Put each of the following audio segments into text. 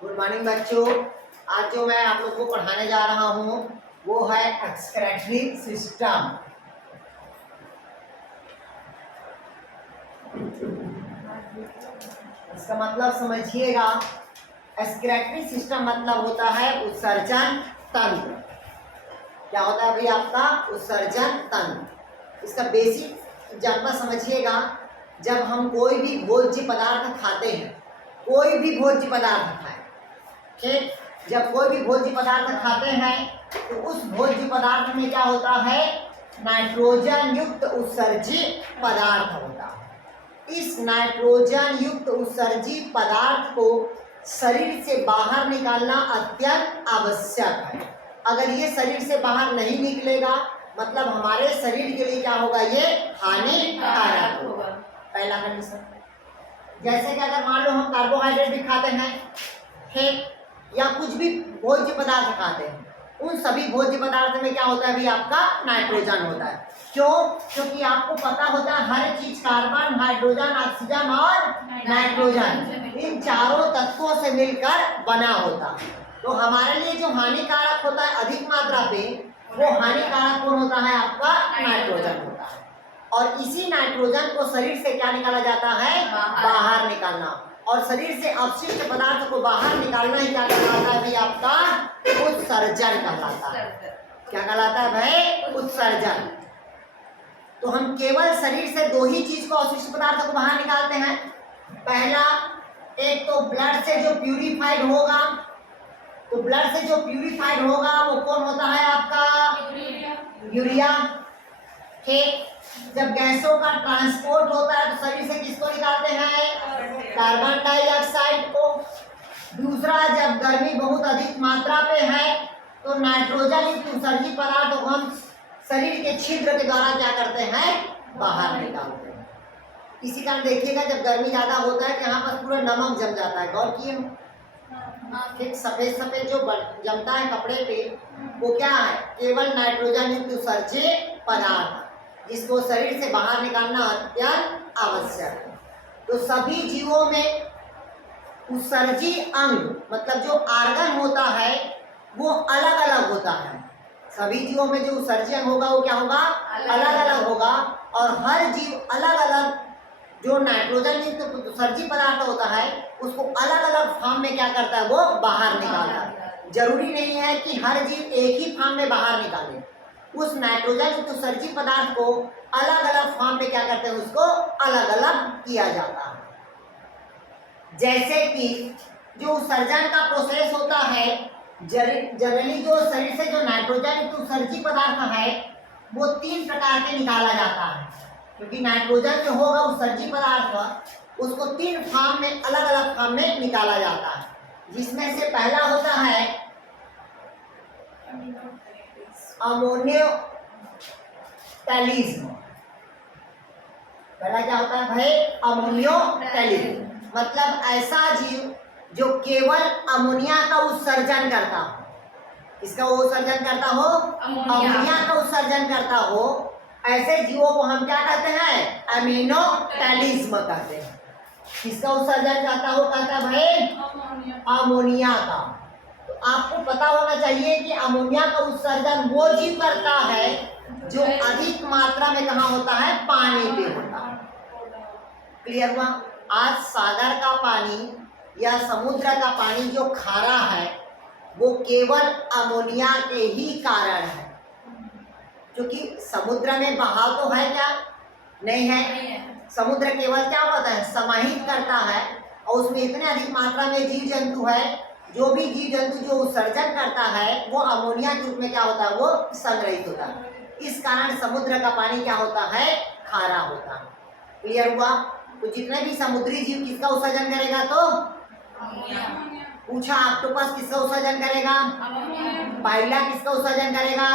Good morning बच्चों। आज जो मैं आप लोग को पढ़ाने जा रहा हूँ वो है एक्सक्रेटरी सिस्टम। इसका मतलब समझिएगा। एक्सक्रेटरी सिस्टम मतलब होता है उत्सर्जन तंत्र। क्या होता है भाई आपका उत्सर्जन तंत्र। इसका बेसिक एग्जाम्पल समझिएगा। जब हम कोई भी भोज्य पदार्थ खाते हैं, कोई भी भोज्य पदार्थ खाएं, ठीक, जब कोई भी भोज्य पदार्थ खाते हैं तो उस भोज्य पदार्थ में क्या होता है, नाइट्रोजन युक्त उत्सर्जी पदार्थ होता है। इस नाइट्रोजन युक्त उत्सर्जी पदार्थ को शरीर से बाहर निकालना अत्यंत आवश्यक है। अगर ये शरीर से बाहर नहीं निकलेगा मतलब हमारे शरीर के लिए क्या होगा, ये हानिकारक होगा। पहला कंडीशन। जैसे कि अगर मान लो हम कार्बोहाइड्रेट भी खाते हैं, ठीक, या कुछ भी भोज्य पदार्थ खाते हैं, उन सभी भोज्य पदार्थ में क्या होता है भी आपका नाइट्रोजन होता है। क्यों? क्योंकि आपको पता होता है हर चीज कार्बन, हाइड्रोजन, ऑक्सीजन और नाइट्रोजन इन चारों तत्वों से मिलकर बना होता है। तो हमारे लिए जो हानिकारक होता है अधिक मात्रा पे, वो हानिकारक कौन होता है, आपका नाइट्रोजन होता है। और इसी नाइट्रोजन को शरीर से क्या निकाला जाता है, बाहर निकालना। और शरीर से अपशिष्ट पदार्थ को बाहर निकालना ही क्या कहलाता है भाई, आपका उत्सर्जन कहलाता है। क्या कहलाता है भाई, उत्सर्जन। तो हम केवल शरीर से दो ही चीज को, अपशिष्ट पदार्थ को बाहर निकालते हैं। पहला, एक तो ब्लड से जो प्यूरिफाइड होगा, तो ब्लड से जो प्यूरिफाइड होगा वो कौन होता है, आपका यूरिया। ठीक, जब गैसों का ट्रांसपोर्ट होता है तो शरीर से किसको निकालते हैं, कार्बन डाइऑक्साइड को। दूसरा, जब गर्मी बहुत अधिक मात्रा पे है तो नाइट्रोजन युक्त उत्सर्जी पदार्थ को हम शरीर के छिद्र के द्वारा क्या करते हैं, बाहर निकालते हैं। इसी कारण देखिएगा जब गर्मी ज्यादा होता है तो यहाँ पर पूरा नमक जम जाता है, गौर किए। ठीक, सफेद सफेद जो जमता है कपड़े पे, वो क्या है, केवल नाइट्रोजन युक्त उत्सर्जी पदार्थ, जिसको शरीर से बाहर निकालना अत्यंत आवश्यक है। तो सभी जीवों में उत्सर्जी अंग मतलब जो आर्गन होता है वो अलग अलग होता है। सभी जीवों में जो उत्सर्जी अंग होगा वो क्या होगा, अलग अलग होगा। और हर जीव अलग अलग जो नाइट्रोजन युक्त उत्सर्जी पदार्थ होता है उसको अलग अलग फॉर्म में क्या करता है, वो बाहर निकालता है। जरूरी नहीं है कि हर जीव एक ही फॉर्म में बाहर निकाले। उस नाइट्रोजन युक्त उत्सर्जी पदार्थ को अलग अलग फॉर्म पे क्या करते हैं, उसको अलग अलग किया जाता है। जैसे कि जो उत्सर्जन का प्रोसेस होता है, जनरली जो शरीर से जो नाइट्रोजन युक्त उत्सर्जी पदार्थ है वो तीन प्रकार के निकाला जाता है। क्योंकि नाइट्रोजन जो होगा उत्सर्जी पदार्थ उसको तीन फॉर्म में, अलग अलग फॉर्म में निकाला जाता है। जिसमें से पहला होता है अमोनियो टैलिज्म। पहला क्या होता है भाई, अमोनियो टैलिज्म। मतलब ऐसा जीव जो केवल अमोनिया का उत्सर्जन करता हो, इसका वो उत्सर्जन करता हो, अमोनिया का उत्सर्जन करता हो, ऐसे जीवों को हम क्या कहते हैं, अमीनो टैलिज्म कहते हैं। किसका उत्सर्जन करता हो, कहता है भाई अमोनिया का। तो आपको पता होना चाहिए कि अमोनिया का उत्सर्जन वो जीव करता है जो अधिक मात्रा में कहाँ होता है, पानी पे होता है। क्लियर हुआ। आज सागर का पानी या समुद्र का पानी जो खारा है वो केवल अमोनिया के ही कारण है। क्योंकि समुद्र में बहाव तो है क्या, नहीं है। समुद्र केवल क्या होता है, समाहित करता है। और उसमें इतने अधिक मात्रा में जीव जंतु है, जो भी जीव जंतु जो उत्सर्जन करता है वो अमोनिया के रूप में क्या होता है, वो संग्रहित होता है। इस कारण समुद्र का पानी क्या होता है, खारा होता है। क्लियर हुआ। तो जितने भी समुद्री जीव किसका उत्सर्जन करेगा, तो पूछा, ऑक्टोपस किसका उत्सर्जन करेगा, पाइला किसका उत्सर्जन करेगा,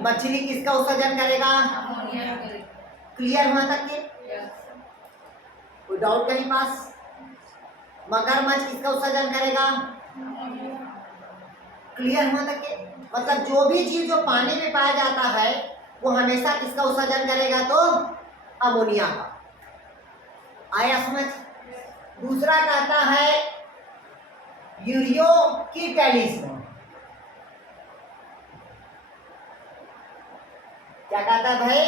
मछली किसका उत्सर्जन करेगा। क्लियर हुआ तक के, कोई डाउट कहीं पास। मगरमच्छ किसका उत्सर्जन करेगा, क्लियर हुआ तक के। मतलब जो भी जीव जो पानी में पाया जाता है वो हमेशा किसका उत्सर्जन करेगा, तो अमोनिया का। आया समझ। दूसरा कहता है यूरियोकिटैलिज्म। क्या कहता है भाई?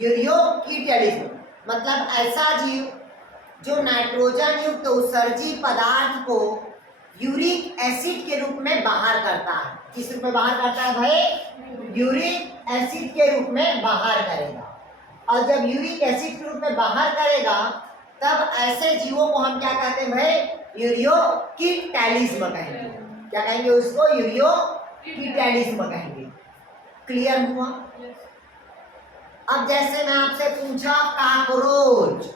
यूरियोकिटैलिज्म मतलब ऐसा जीव जो नाइट्रोजन युक्त उत्सर्जी पदार्थ को यूरिक एसिड के रूप में बाहर करता है। किस रूप में बाहर करता है भाई? यूरिक एसिड के रूप में बाहर करेगा। और जब यूरिक एसिड के रूप में बाहर करेगा तब ऐसे जीवों को हम क्या कहते हैं भाई? यूरियोकिटैलिज्म कहेंगे। क्या कहेंगे उसको? यूरियोकिटैलिज्म कहेंगे। क्लियर हुआ? अब जैसे मैं आपसे पूछा काकरोच,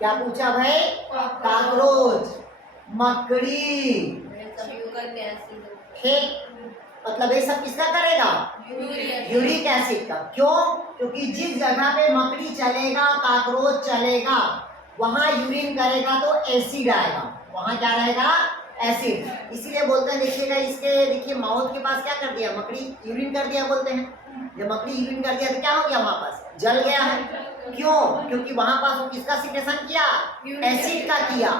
क्या पूछा भाई? काकरोच, मकड़ी, ठीक, मतलब ये सब किसका करेगा? यूरिक एसिड का। क्यों? क्योंकि जिस जगह पे मकड़ी चलेगा, काकरोच चलेगा, वहां यूरिन करेगा तो एसिड आएगा। वहां क्या रहेगा? एसिड। इसीलिए बोलते हैं, देखिएगा इसके, देखिए माउथ के पास क्या कर दिया? मकड़ी यूरिन कर दिया बोलते हैं। जब मकड़ी यूरिन कर दिया तो क्या हो गया? वहां पास जल गया है। क्यों? क्योंकि वहां पास वो किसका सिक्रेशन किया? एसिड का किया।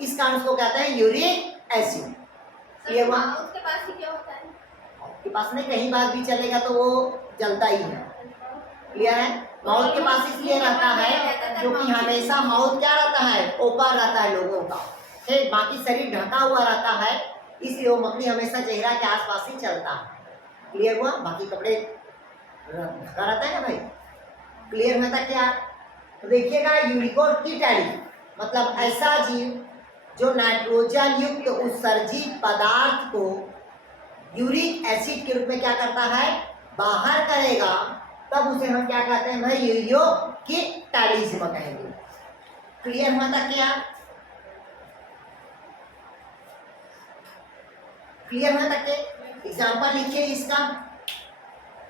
इस कारण उसको कहते हैं यूरिक एसिड। ये माउथ के पास ही क्या होता है? के पास में कहीं बात भी चलेगा तो वो जलता ही है। क्लियर है? माउथ के पास इसलिए रहता है क्योंकि हमेशा माउथ क्या रहता है? ओपन रहता है लोगों का, ठीक, बाकी शरीर ढका हुआ रहता है, इसलिए वो मकड़ी हमेशा चेहरा के आसपास ही चलता है। क्लियर हुआ? बाकी कपड़े ढका रहता है ना भाई। क्लियर हुआ था क्या? तो देखिएगा यूरिकोकिटैलिज्म मतलब ऐसा जीव जो नाइट्रोजन युक्त उत्सर्जित पदार्थ को यूरिक एसिड के रूप में क्या करता है? बाहर करेगा, तब उसे हम क्या कहते हैं भाई? यूरियोकिटैलिज्म कहेंगे। क्लियर हुआ था क्या? क्लियर हुआ था क्या? एग्जाम्पल लिखिए इसका।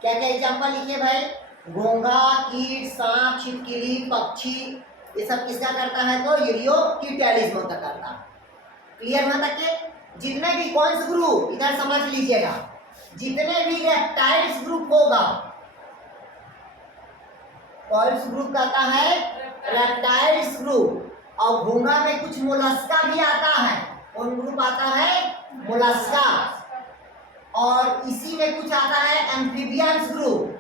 क्या क्या एग्जाम्पल लिखिए भाई? घोंघा, कीट, सांप, छिपकली, पक्षी, ये सब किसका करता है? तो यूरियोकिटैलिज्म का करता है। क्लियर हुआ था क्या? जितने भी कौन से ग्रुप, इधर समझ लीजिएगा, जितने भी रेप्टाइल्स ग्रुप होगा, कौन सा ग्रुप कहता है? Reptiles group. और घोंघा में कुछ मोलस्का भी आता है। कौन ग्रुप आता है? मोलस्का। और इसी में कुछ आता है एम्फीबियंस ग्रुप।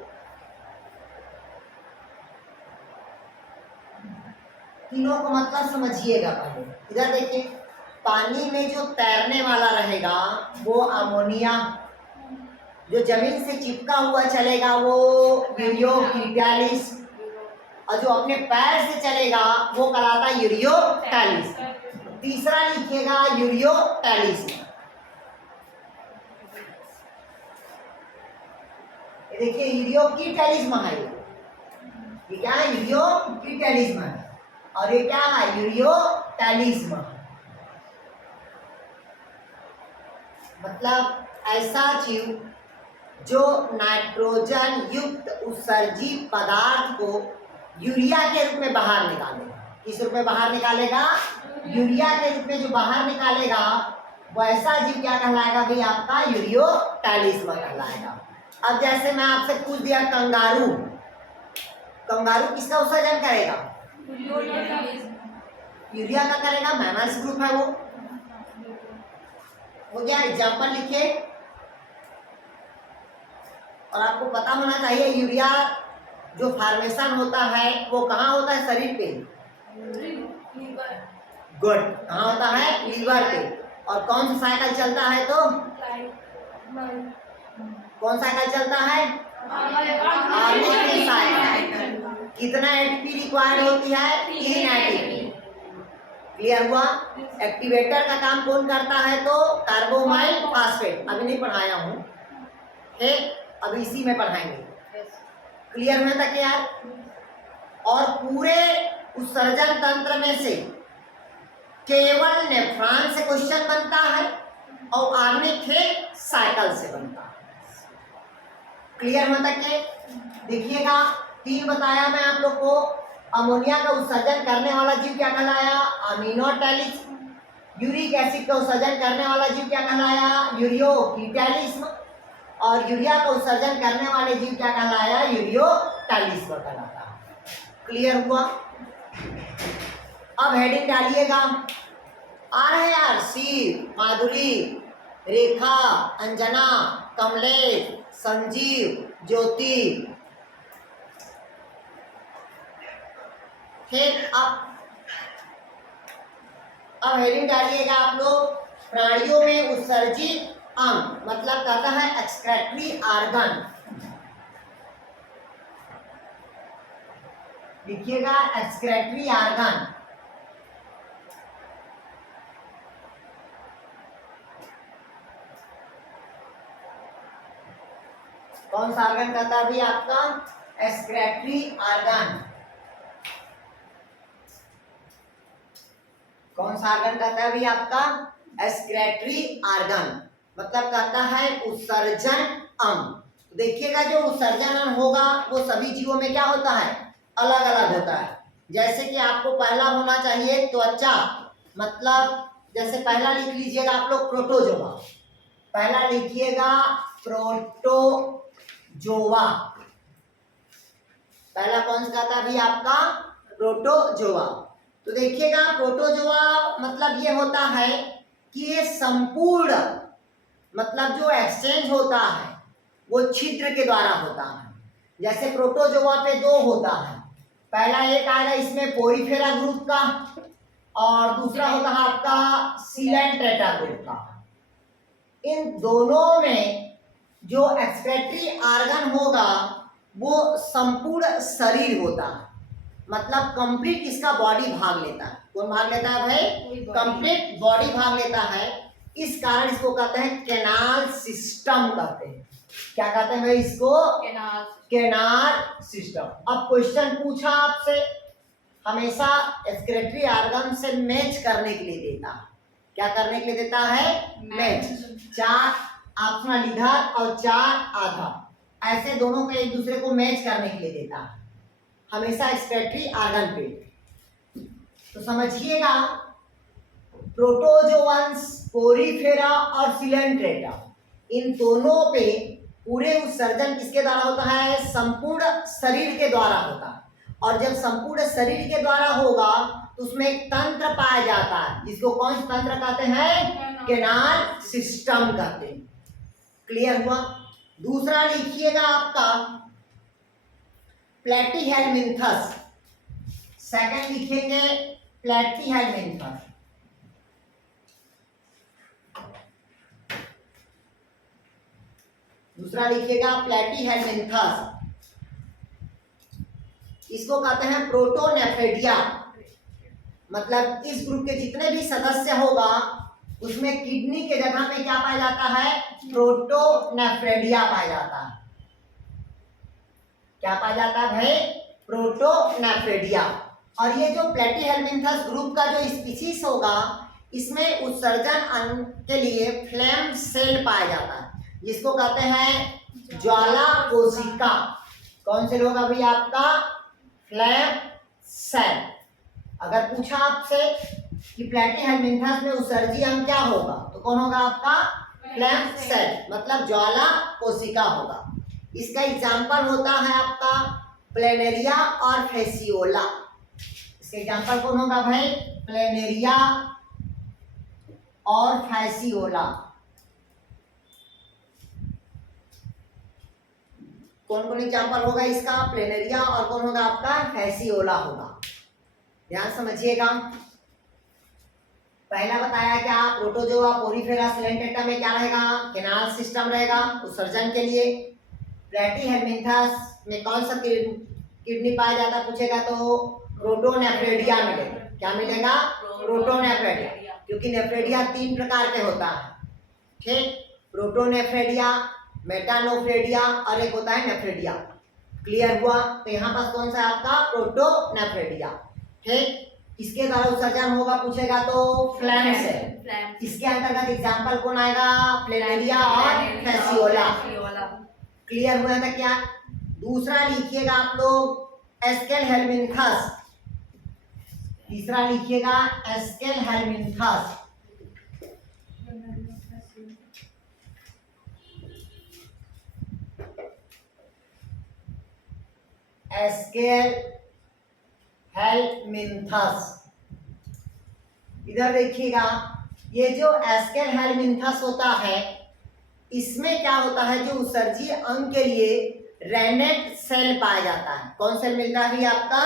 तीनों को मतलब समझिएगा पहले। इधर देखिए, पानी में जो तैरने वाला रहेगा वो अमोनिया, जो जमीन से चिपका हुआ चलेगा वो यूरियोकिटैलिज्म, और जो अपने पैर से चलेगा वो कहलाता है यूरियोकिटैलिज्म। तीसरा लिखिएगा यूरियोकिटैलिज्म। देखिए यूरियोकिटैलिज्म है, ये क्या है? यूरियोकिटैलिज्म है। और ये क्या है? यूरियोकिटैलिज्म। मतलब ऐसा जीव जो नाइट्रोजन युक्त उत्सर्जित पदार्थ को यूरिया के रूप में बाहर निकालेगा। किस रूप में बाहर निकालेगा? यूरिया के रूप में जो बाहर निकालेगा वैसा जीव क्या कहलाएगा भाई? आपका यूरियोकिटैलिज्म कहलाएगा। अब जैसे मैं आपसे पूछ दिया कंगारू, कंगारू किसका उत्सर्जन करेगा? यूरिया का करेगा। मैमल्स ग्रुप है वो। हो गया? एग्जाम्पल लिखिए। और आपको पता होना चाहिए यूरिया जो फॉर्मेशन होता है वो कहाँ होता है? शरीर पे। गुड। कहाँ होता है? लीवर पे। और कौन सा साइकिल चलता है? तो कौन साइकिल चलता है? आर्निक साइकिल। कितना एटीपी रिक्वायर्ड होती है? 3 एटीपी। क्लियर हुआ? एक्टिवेटर का काम कौन करता है? तो कार्बोमाइल फॉस्फेट। अभी नहीं पढ़ाया हूँ, ठीक, अभी इसी में पढ़ाएंगे। क्लियर है तक यार? और पूरे उत्सर्जन तंत्र में से केवल नेफ्रॉन से क्वेश्चन बनता है और आर्निक साइकिल से बनता है। क्लियर है तक के? देखिएगा 3 बताया मैं आप लोग को। अमोनिया का उत्सर्जन करने वाला जीव क्या कहलाया? अमीनोटैलिज्म। यूरिक एसिड का उत्सर्जन करने वाला जीव क्या कहलाया? यूरियोकिटैलिज्म। और यूरिया का उत्सर्जन करने वाले जीव क्या कहलाया? यूरियोकिटैलिज्म कहलाता है। क्लियर हुआ? अब हेडिंग डालिएगा, आ रहे हैं यार, शिव, माधुरी, रेखा, अंजना, कमलेश, संजीव, ज्योति। ठीक, अब हेडिंग डालिएगा आप लोग, प्राणियों में उत्सर्जित अंग, मतलब कहता है एक्सक्रेटरी आर्गन। लिखिएगा एक्सक्रेटरी आर्गन। कौन सा आर्गन कहता है अभी आपका? Excretory organ. कौन सा आर्गन कहता है अभी आपका? एक्सक्रेटरी आर्गन, मतलब कहता है उत्सर्जन अंग। देखिएगा जो उत्सर्जन अंग होगा वो सभी जीवों में क्या होता है? अलग अलग होता है। जैसे कि आपको पहला होना चाहिए त्वचा, मतलब जैसे पहला लिख लीजिएगा आप लोग प्रोटोजोआ। पहला लिखिएगा प्रोटोजोआ। पहला कौन सा था अभी आपका? प्रोटोजोआ। तो देखिएगा प्रोटोजोआ मतलब ये होता है कि ये संपूर्ण, मतलब जो एक्सचेंज होता है वो छिद्र के द्वारा होता है। जैसे प्रोटोजोआ पे दो होता है, पहला एक आएगा इसमें पोरीफेरा ग्रुप का, और दूसरा होता है आपका सिलेंट्रेटा ग्रुप का। इन दोनों में जो एक्सक्रेटरी आर्गन होगा वो संपूर्ण शरीर होता है, मतलब कंप्लीट इसका बॉडी भाग लेता है। कौन भाग लेता है भाई? कंप्लीट बॉडी भाग लेता है। इस कारण इसको कहते हैं कैनाल सिस्टम कहते हैं। क्या कहते हैं भाई इसको? Canal system. अब क्वेश्चन पूछा आपसे, हमेशा एक्सक्रेटरी आर्गन से मैच करने के लिए देता है। क्या करने के लिए देता है? मैच। 4 ऑप्शनल इधर और 4 आधा, ऐसे दोनों को एक दूसरे को मैच करने के लिए देता है हमेशा एक्सक्रेटरी आर्गन पे। तो समझिएगा प्रोटोजोअन्स, पोरीफेरा और सिलेंट्रेटा, इन दोनों पे पूरे उत्सर्जन किसके द्वारा होता है? संपूर्ण शरीर के द्वारा होता है। और जब संपूर्ण शरीर के द्वारा होगा तो उसमें एक तंत्र पाया जाता है, जिसको कौन सा तंत्र कहते हैं? कैनाल सिस्टम कहते हैं। क्लियर हुआ? दूसरा लिखिएगा आपका प्लैटीहेलमिन्थस। सेकंड लिखेंगे प्लैटीहेलमिन्थस। दूसरा लिखिएगा प्लैटीहेलमिन्थस। इसको कहते हैं प्रोटोनेफ्रेडिया, मतलब इस ग्रुप के जितने भी सदस्य होगा उसमें किडनी के जगह में क्या पाया जाता है? प्रोटोनेफ्रेडिया पाया जाता है। क्या पाया जाता है भाई? प्रोटोनेफ्रेडिया। और ये जो प्लैटीहेलमिन्थस ग्रुप का जो स्पीशीज होगा इसमें उत्सर्जन अंग के लिए फ्लेम सेल पाया जाता है, जिसको कहते हैं ज्वाला कोशिका। कौन से लोग अभी आपका? Flame cell. अगर पूछा आपसे कि प्लैटीहेलमिन्थस में उत्सर्जी अंग क्या होगा तो कौन होगा आपका? फ्लेम सेल, मतलब ज्वाला कोशिका होगा। इसका एग्जाम्पल होता है आपका प्लेनेरिया और फेसियोला। इसका एग्जाम्पल कौन होगा भाई? प्लेनेरिया और फेसियोला। कौन कौन एग्जाम्पल होगा इसका? प्लेनेरिया, और कौन होगा आपका? फेसियोला होगा। ध्यान समझिएगा। पहला बताया क्या? प्रोटोजोआ, पोरीफेरा, सिलेंट्रेटा में क्या रहेगा? कैनाल सिस्टम रहेगा उत्सर्जन के लिए। प्लैटीहेलमिन्थस में कौन सा किडनी पाया जाता पूछेगा तो प्रोटोनेफ्रेडिया मिलेगा। क्या मिलेगा? प्रोटोनेफ्रेडिया, क्योंकि नेफ्रेडिया 3 प्रकार के होता है। ठीक, प्रोटोनेफ्रेडिया, मेटानोफ्रेडिया और एक होता है नेफ्रेडिया। क्लियर हुआ? तो यहाँ पास कौन सा आपका? प्रोटोनेफ्रेडिया। ठीक, इसके द्वारा उत्सर्जन होगा पूछेगा तो फ्लैम सेल। इसके अंतर्गत एग्जाम्पल कौन आएगा? प्लेनेरिया और फेसियोला। क्लियर हुआ था क्या? दूसरा लिखिएगा आप लोग एस्केलहेलमिन्थस। तीसरा लिखिएगा एस्केलहेलमिन्थस। एस्केलहेलमिन्थस इधर देखिएगा, ये जो एस्केल हेलमिंथस होता है, इसमें क्या होता है, जो उत्सर्जीय अंग के लिए रेनेट सेल पाया जाता है। कौन सेल मिलता है आपका?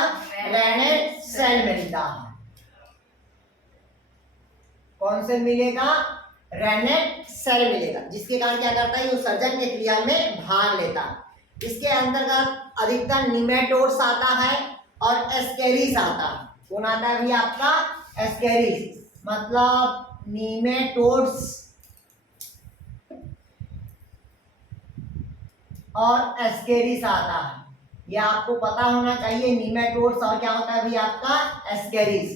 रेनेट सेल मिलता है। कौन सेल मिलेगा? रेनेट सेल मिलेगा, जिसके कारण क्या करता है, ये उत्सर्जन की क्रिया में भाग लेता है। इसके अंतर्गत अधिकतर निमेटोड्स आता है और एस्केरिस आता है। कौन आता है भी आपका? एस्केरिस, मतलब निमेटोड्स और एस्केरिस आता है। ये आपको पता होना चाहिए, निमेटोड्स और क्या होता है भी आपका? एस्केरिस।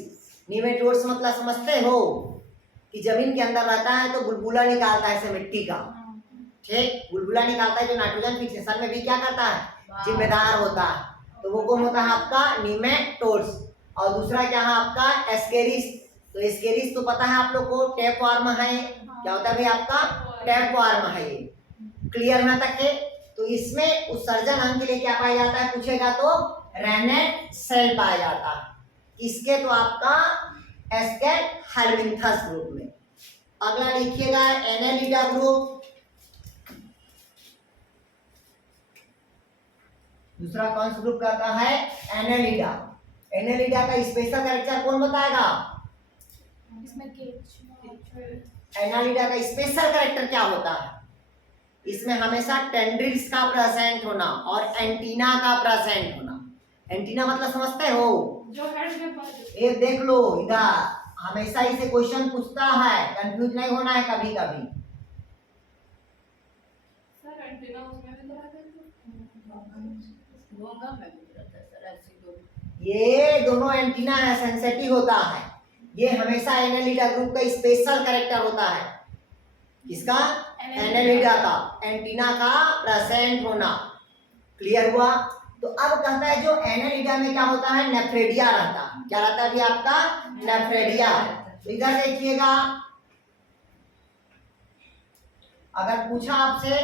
निमेटोड्स मतलब समझते हो कि जमीन के अंदर रहता है तो बुलबुला निकालता है ऐसे मिट्टी का, ठीक, बुलबुला निकालता है जो नाइट्रोजन फिक्सेशन में भी क्या करता है, जिम्मेदार होता है। तो वो कौन होता है आपका? निमेटोड्स। और दूसरा क्या है आपका? एस्केरिस। तो एस्केरिस तो पता है आप लोग को, टेप वार्म है। क्या होता है भाई आपका? टेप वार्म है। क्लियर है तक है? तो इसमें उत्सर्जन अंग के लिए क्या पाया जाता है पूछेगा तो? रेनेट सेल पाया जाता है। इसके तो आपका एस्केल हेलमिंथस ग्रुप में। अगला लिखिएगा एनेलिडा ग्रुप। दूसरा कौन सा ग्रुप कहता है? एनेलिडा। एनेलिडा का स्पेशल कैरेक्टर कौन बताएगा? एनेलिडा का स्पेशल कैरेक्टर क्या होता है? इसमें हमेशा टेंड्रिल्स का प्रेजेंट होना और एंटीना का प्रेजेंट होना। एंटीना मतलब समझते हो? जो हेड में ये देख लो इधर, हमेशा इसे क्वेश्चन पूछता है, कंफ्यूज नहीं होना है कभी कभी। सर एंटीना उसमें भी तो रहता है, ये दोनों एंटीना है, सेंसिटिव होता है। ये हमेशा एनेलिडा ग्रुप का स्पेशल कैरेक्टर होता है। किसका? एनेलिडा का, एंटीना का प्रेजेंट होना। क्लियर हुआ? तो अब कहता है जो एनेलिडा में क्या होता है, नेफ्रेडिया रहता है। क्या रहता है भी आपका? नेफ्रेडिया। तो इधर देखिएगा, अगर पूछा आपसे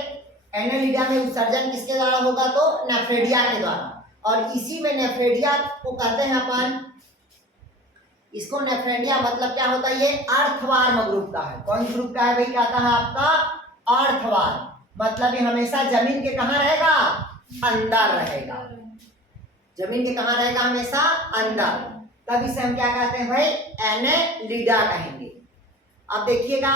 एनेलिडा में उत्सर्जन किसके द्वारा होगा तो नेफ्रेडिया के द्वारा। और इसी में नेफ्रेडिया को कहते हैं अपन, इसको नेफ्रेडिया मतलब क्या होता है, ये अर्थवार्म ग्रुप का है। कौन ग्रुप का है भाई? कहता है आपका अर्थवार्म, मतलब ये हमेशा जमीन के कहाँ रहेगा? अंदर रहेगा। जमीन के कहाँ रहेगा? हमेशा अंदर। तब इसे हम क्या कहते हैं भाई? एनेलिडा कहेंगे। अब देखिएगा,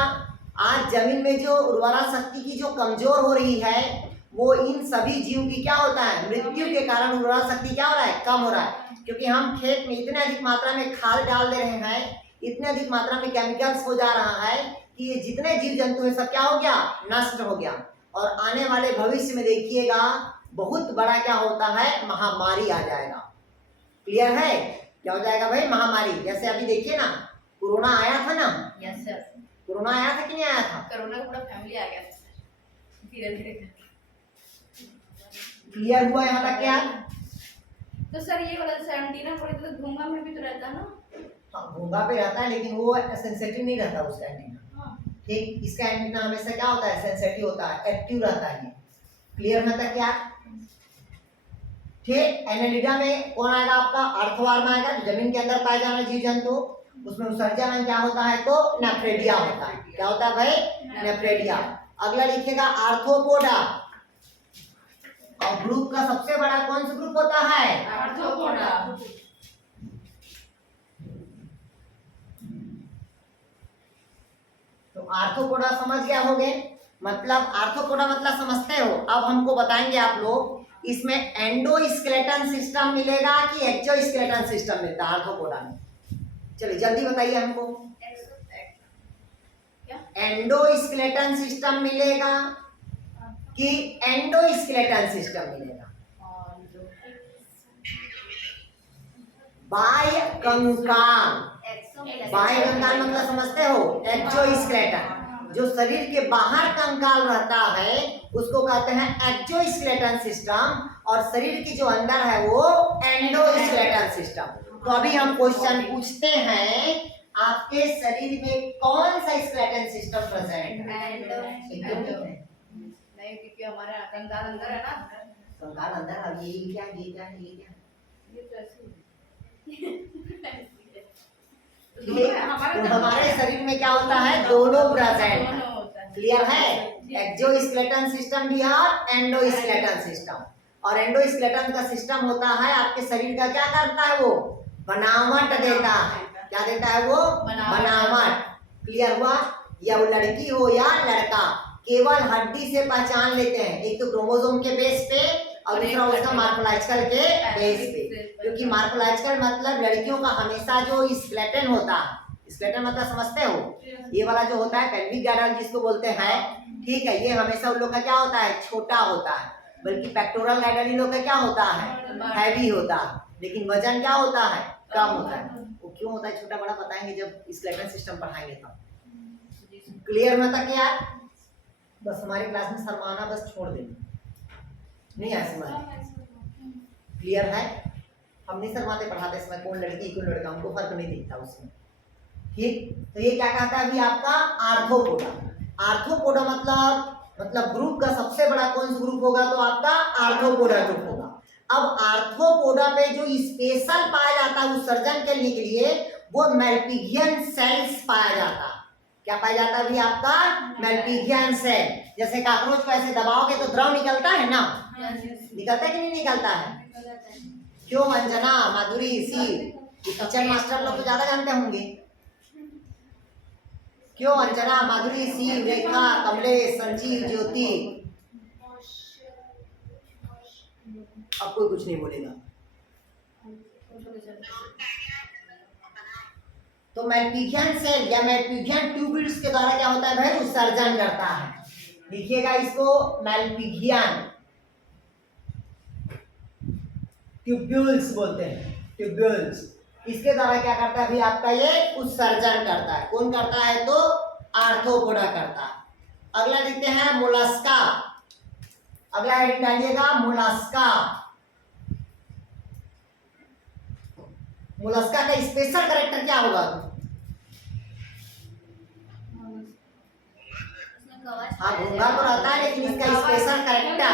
आज जमीन में जो उर्वरा शक्ति की जो कमजोर हो रही है, वो इन सभी जीव की क्या होता है? मृत्यु के कारण उर्वरा शक्ति क्या हो रहा है? कम हो रहा है। क्योंकि हम खेत में इतने अधिक मात्रा में खाद डाल दे रहे हैं, इतने अधिक मात्रा में केमिकल्स हो जा रहा है कि ये जितने जीव जंतु है सब क्या हो गया? नष्ट हो गया। और आने वाले भविष्य में देखिएगा बहुत बड़ा क्या होता है? महामारी आ जाएगा। क्लियर है? क्या हो जाएगा भाई? महामारी। जैसे अभी देखिए ना, कोरोना आया था ना। Yes sir. कोरोना आया था कि नहीं आया था? कोरोना पूरा फैमिली आ गया धीरे धीरे। क्लियर हुआ यहाँ तक क्या? तो सर ये वाला एंटीना तो घोंगा में भी तो रहता है ना? हाँ, घोंगा पे रहता है, लेकिन वो सेंसिटिव नहीं रहता उसका एंटीना। हाँ। ठीक, इसका एंटीना हमेशा क्या होता है? सेंसिटिव होता है, एक्टिव रहता है। क्लियर है तक क्या? ठीक, एनेलिडा में कौन आएगा आपका? अर्थवार्म आएगा, जो जमीन के अंदर पाए जाने जीव जंतु। उसमें उत्सर्जन क्या होता है तो नेफ्रेडिया होता है। क्या होता है भाई? नेफ्रेडिया। अगला लिखिएगा आर्थ्रोपोडा। और ग्रुप का सबसे बड़ा कौन सा ग्रुप होता है? आर्थ्रोपोडा। तो आर्थ्रोपोडा समझ गया होगे, मतलब आर्थ्रोपोडा मतलब समझते हो। अब हमको बताएंगे आप लोग, इसमें एंडोस्केलेटन सिस्टम मिलेगा कि एक्सोस्केलेटन सिस्टम मिलता है आर्थ्रोपोडा में? चलिए जल्दी बताइए हमको। एंडोस्केलेटन सिस्टम मिलेगा कि एंडोस्केलेटन सिस्टम मिलेगा? बाह्य कंकाल। बाह्य कंकाल मतलब समझते हो? एक्सोस्केलेटन। जो शरीर के बाहर कंकाल रहता है उसको कहते हैं एक्सोस्केलेटन सिस्टम, और शरीर की जो अंदर है वो एंडोस्केलेटन सिस्टम। तो अभी हम क्वेश्चन पूछते हैं, आपके शरीर में कौन सा स्केलेटन सिस्टम प्रेजेंट है? नहीं, क्योंकि हमारा कंकाल अंदर है ना। कंकाल अंदर, अब ये क्या, ये क्या, ये क्या? ये तो ऐसे ठीक, तो हमारे शरीर में क्या होता है, दोनों प्रेजेंट है। क्लियर है? एक्सोस्केलेटन सिस्टम भी और एंडोस्केलेटन सिस्टम। और एंडोस्केलेटन का सिस्टम होता है आपके शरीर का क्या करता है, वो बनावट देता है। क्या देता है वो? बनावट। क्लियर हुआ? या वो लड़की हो या लड़का, केवल हड्डी से पहचान लेते हैं। एक तो क्रोमोसोम के बेस पे और दूसरा उसका मार्फोलॉजिकल के बेस पे। क्योंकि मार्फोलॉजिकल मतलब लड़कियों का हमेशा जो स्केलेटन होता है, स्केलेटन मतलब समझते हो, ये वाला जो होता है पेल्विक गियरल जिसको बोलते हैं, ठीक है, ये हमेशा उन लोग का क्या होता है, छोटा होता है। बल्कि पेक्टोरल गियरल इन लोग का क्या होता है, हैवी होता है। लेकिन वजन क्या होता है, कम होता है। वो क्यों होता है छोटा बड़ा बताएंगे जब स्केलेटन सिस्टम पढ़ाएंगे तब। क्लियर होता क्या? बस हमारी क्लास में शर्माना बस छोड़ देना, नहीं है समझ? क्लियर है? हम नहीं शर्माते पढ़ाते समय, कौन लड़की कौन लड़का हमको फर्क नहीं दिखता उसमें। ठीक, तो ये क्या कहता है अभी आपका आर्थ्रोपोडा। आर्थ्रोपोडा मतलब ग्रुप का सबसे बड़ा कौन सा ग्रुप होगा, तो आपका आर्थ्रोपोडा ग्रुप होगा। अब आर्थ्रोपोडा पे जो स्पेशल पाया जाता है उत्सर्जन करने के लिए, वो मेल्पिगियन सेल्स पाया जाता है। क्या पाया जाता है अभी आपका? मेल्पिगियन सेल। जैसे काकरोच को ऐसे दबाओगे तो द्रव निकलता है ना, निकलता है कि नहीं निकलता है? क्यों अंजना, माधुरी, सी, किचन मास्टर लोग तो ज्यादा जानते होंगे। क्यों अंजना, माधुरी, सी, रेखा, कमलेश, संजीव, ज्योति, अब कोई कुछ नहीं बोलेगा। तो मेल्पिगियन सेल या मेल्पिगियन ट्यूब्यूल्स के द्वारा क्या होता है भाई, उत्सर्जन करता है। लिखिएगा इसको, मेल्पिगियन ट्यूब्यूल्स बोलते हैं, ट्यूब्यूल्स। इसके द्वारा क्या करता है अभी आपका, ये उत्सर्जन करता है। कौन करता है, तो आर्थ्रोपोडा करता है। अगला देखते हैं मोलस्का। अगला हेडिंग डालिएगा मोलस्का। मोलस्का का स्पेशल कैरेक्टर क्या होगा? हाँ, घूंगा तो रहता है लेकिन इसका स्पेशल कैरेक्टर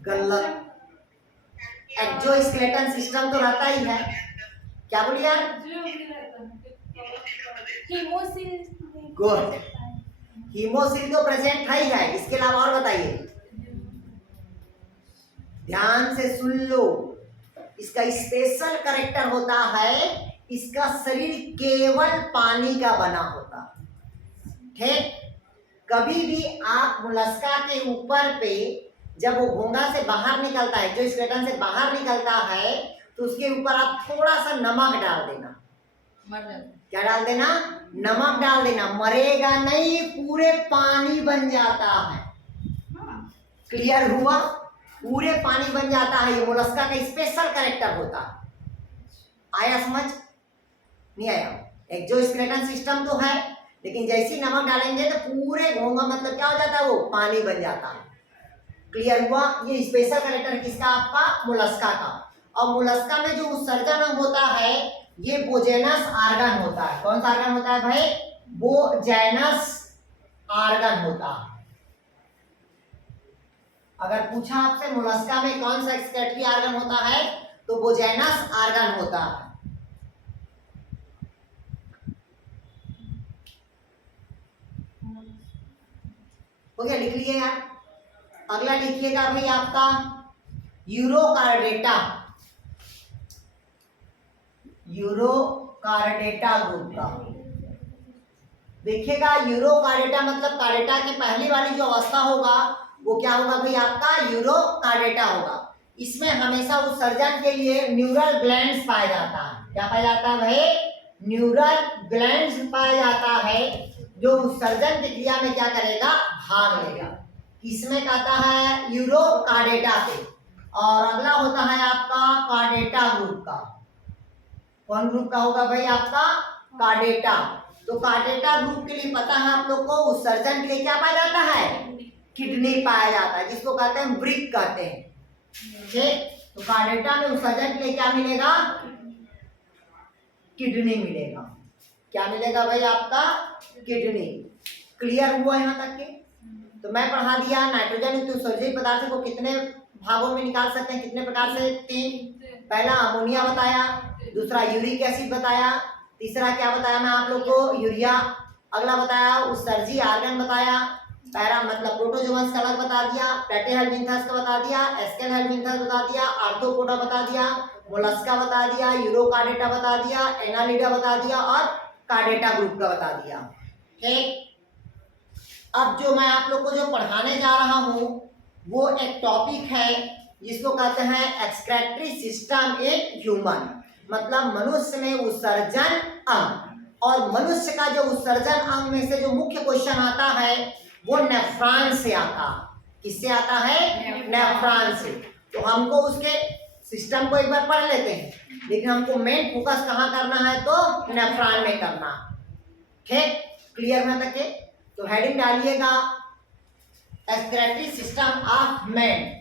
गलत। एक्सोस्केलेटन सिस्टम तो रहता ही है। क्या बोलिए यार? गुड, हीमोसिल तो प्रेजेंट है ही है। इसके अलावा और बताइए, ध्यान से सुन लो। इसका स्पेशल कैरेक्टर होता है, इसका शरीर केवल पानी का बना होता है। ठीक, कभी भी आप मोलस्का के ऊपर पे जब वो घोंगा से बाहर निकलता है, जो स्केलेटन से बाहर निकलता है, तो उसके ऊपर आप थोड़ा सा नमक डाल देना। क्या डाल देना? नमक डाल देना। मरेगा नहीं, पूरे पानी बन जाता है। क्लियर हुआ? पूरे पानी बन जाता है। ये मोलस्का का स्पेशल कैरेक्टर होता है। आया समझ? नहीं आया? एक्सोस्केलेटन सिस्टम तो है, लेकिन जैसे ही नमक डालेंगे तो पूरे घोंगा मतलब क्या हो जाता है, वो पानी बन जाता है। क्लियर हुआ? ये स्पेशल कैरेक्टर किसका? आपका मोलस्का का। और मोलस्का में जो उत्सर्जन होता है, ये बोजेनस आर्गन होता है। कौन सा आर्गन होता है भाई? बोजेनस आर्गन होता है। अगर पूछा आपसे मोलस्का में कौन सा एक्सक्रीटरी आर्गन होता है, तो बोजेनस आर्गन होता है। हो गया? लिख लिए यार। अगला लिखिएगा भाई आपका यूरोकार्डेटा। यूरोकार्डेटा ग्रुप का देखिएगा। यूरोकार्डेटा मतलब कार्डेटा की पहली वाली जो अवस्था होगा वो क्या होगा भाई आपका? यूरोकार्डेटा होगा। इसमें हमेशा उत्सर्जन के लिए न्यूरल ग्लैंड्स पाया जाता है। क्या पाया जाता है भाई? न्यूरल ग्लैंड्स पाया जाता है, जो उत्सर्जन की क्रिया में क्या करेगा? भाग लेगा। किसमें कहता है? यूरोकार्डेटा पे। और अगला होता है आपका कार्डेटा ग्रुप का। कौन ग्रुप का होगा भाई? आपका कार्डेटा। तो कार्डेटा ग्रुप के लिए पता है आप लोग को, उत्सर्जन के लिए क्या पाया जाता है? किडनी पाया जाता है, जिसको कहते हैं ब्रिक कहते हैं। ठीक, तो कार्डेटा में उत्सर्जन के लिए क्या मिलेगा? किडनी मिलेगा। क्या मिलेगा भाई? आपका किडनी। क्लियर हुआ यहाँ तक के? तो मैं पढ़ा दिया नाइट्रोजन युक्त उत्सर्जित पदार्थ को कितने भागों में निकाल सकते हैं, कितने प्रकार से? 3। पहला अमोनिया बताया, दूसरा यूरिक एसिड बताया, तीसरा क्या बताया मैं आप लोग को, यूरिया। अगला बताया उत्सर्जी आर्गन बताया, पैरा मतलब प्रोटोजोअन्स का अलग बता दिया, प्लेटिहेल्मिन्थस का बता दिया, एस्केलेल्मिन्थस बता दिया, आर्थ्रोपोडा बता दिया, मोलस्का बता दिया, यूरोकार्डेटा बता दिया, एनालिडा बता दिया और कार्डेटा ग्रुप का बता दिया। ठीक, अब जो मैं आप लोग को जो पढ़ाने जा रहा हूँ वो एक टॉपिक है जिसको कहते हैं एक्सक्रेटरी सिस्टम इन ह्यूमन, मतलब मनुष्य में उत्सर्जन अंग। और मनुष्य का जो उत्सर्जन अंग में से जो मुख्य क्वेश्चन आता है वो नेफ्रॉन से आता। किससे आता है? नेफ्रॉन से। तो हमको उसके सिस्टम को एक बार पढ़ लेते हैं, लेकिन हमको मेन फोकस कहाँ करना है, तो नेफ्रॉन में करना। ठीक, क्लियर है तक के? तो हेडिंग डालिएगा एक्सक्रेटरी सिस्टम ऑफ मैन,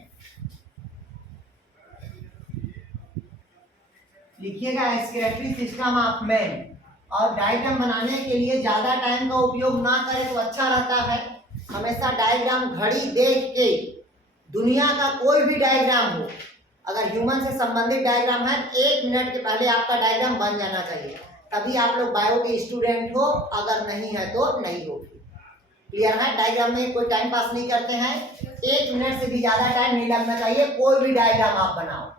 लिखिएगा एक्सक्रेटरी सिस्टम ऑफ मैन। और डायग्राम बनाने के लिए ज्यादा टाइम का उपयोग ना करें तो अच्छा रहता है। हमेशा डायग्राम घड़ी देख के, दुनिया का कोई भी डायग्राम हो, अगर ह्यूमन से संबंधित डायग्राम है 1 मिनट के पहले आपका डायग्राम बन जाना चाहिए, तभी आप लोग बायो के स्टूडेंट हो, अगर नहीं है तो नहीं हो। क्लियर है? डायग्राम में कोई टाइम पास नहीं करते हैं, 1 मिनट से भी ज्यादा टाइम नहीं लगना चाहिए, कोई भी डायग्राम आप बनाओ।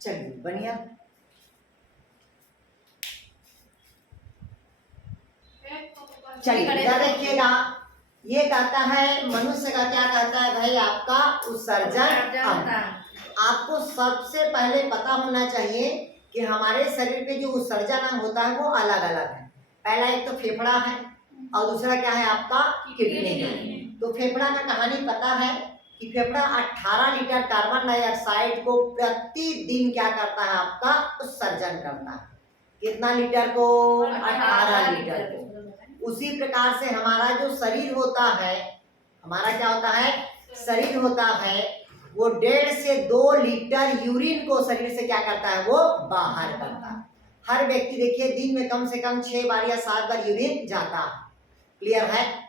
चलिए बढ़िया। चलिए इधर देखिएगा, ये कहता है मनुष्य का क्या कहता है भाई, आपका उत्सर्जन अंग। आपको सबसे पहले पता होना चाहिए कि हमारे शरीर पे जो उत्सर्जन अंग होता है वो अलग अलग है। पहला एक तो फेफड़ा है और दूसरा क्या है आपका किडनी है। तो फेफड़ा का कहानी पता है कि फेफड़ा 18 लीटर कार्बन डाइऑक्साइड को प्रतिदिन क्या करता है आपका उत्सर्जन करता है। कितना लीटर को? 18 लीटर को। उसी प्रकार से हमारा जो शरीर होता है, हमारा क्या होता है शरीर होता है, वो 1.5 से 2 लीटर यूरिन को शरीर से क्या करता है वो बाहर करता है। हर व्यक्ति देखिए दिन में कम से कम 6 बार या 7 बार यूरिन जाता है। क्लियर है?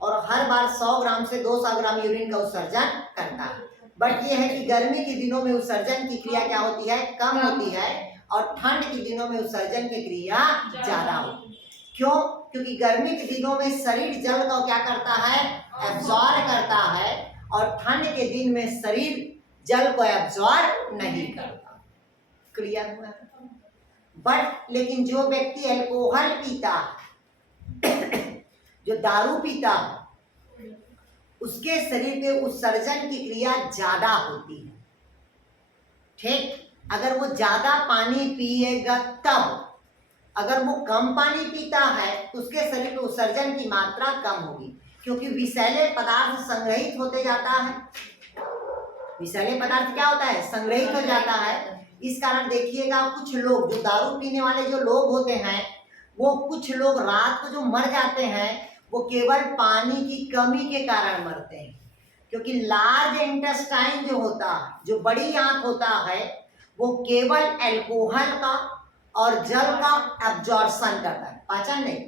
और हर बार 100 ग्राम से 200 ग्राम यूरिन का उत्सर्जन करता है। बट ये है कि गर्मी के दिनों में उत्सर्जन की क्रिया क्या होती है, कम होती है, और ठंड के दिनों में उत्सर्जन की क्रिया ज्यादा होती है। क्यों? क्योंकि गर्मी के दिनों में शरीर जल का क्या करता है, एब्जॉर्ब करता है, और ठंड के दिन में शरीर जल को एब्जॉर्ब नहीं करता। क्लियर हुआ? बट लेकिन जो व्यक्ति अल्कोहल पीता जो दारू पीता उसके शरीर पे उत्सर्जन की क्रिया ज्यादा होती है। ठीक, अगर वो ज्यादा पानी पिएगा तब, अगर वो कम पानी पीता है तो उसके शरीर पे उत्सर्जन की मात्रा कम होगी, क्योंकि विषैले पदार्थ संग्रहित होते जाता है। विषैले पदार्थ क्या होता है? संग्रहित हो जाता है। इस कारण देखिएगा कुछ लोग जो दारू पीने वाले जो लोग होते हैं, वो कुछ लोग रात को जो मर जाते हैं वो केवल पानी की कमी के कारण मरते हैं, क्योंकि लार्ज इंटेस्टाइन जो होता है, जो बड़ी आंत होता है, वो केवल अल्कोहल का और जल का एब्जॉर्प्शन करता है, पाचन नहीं,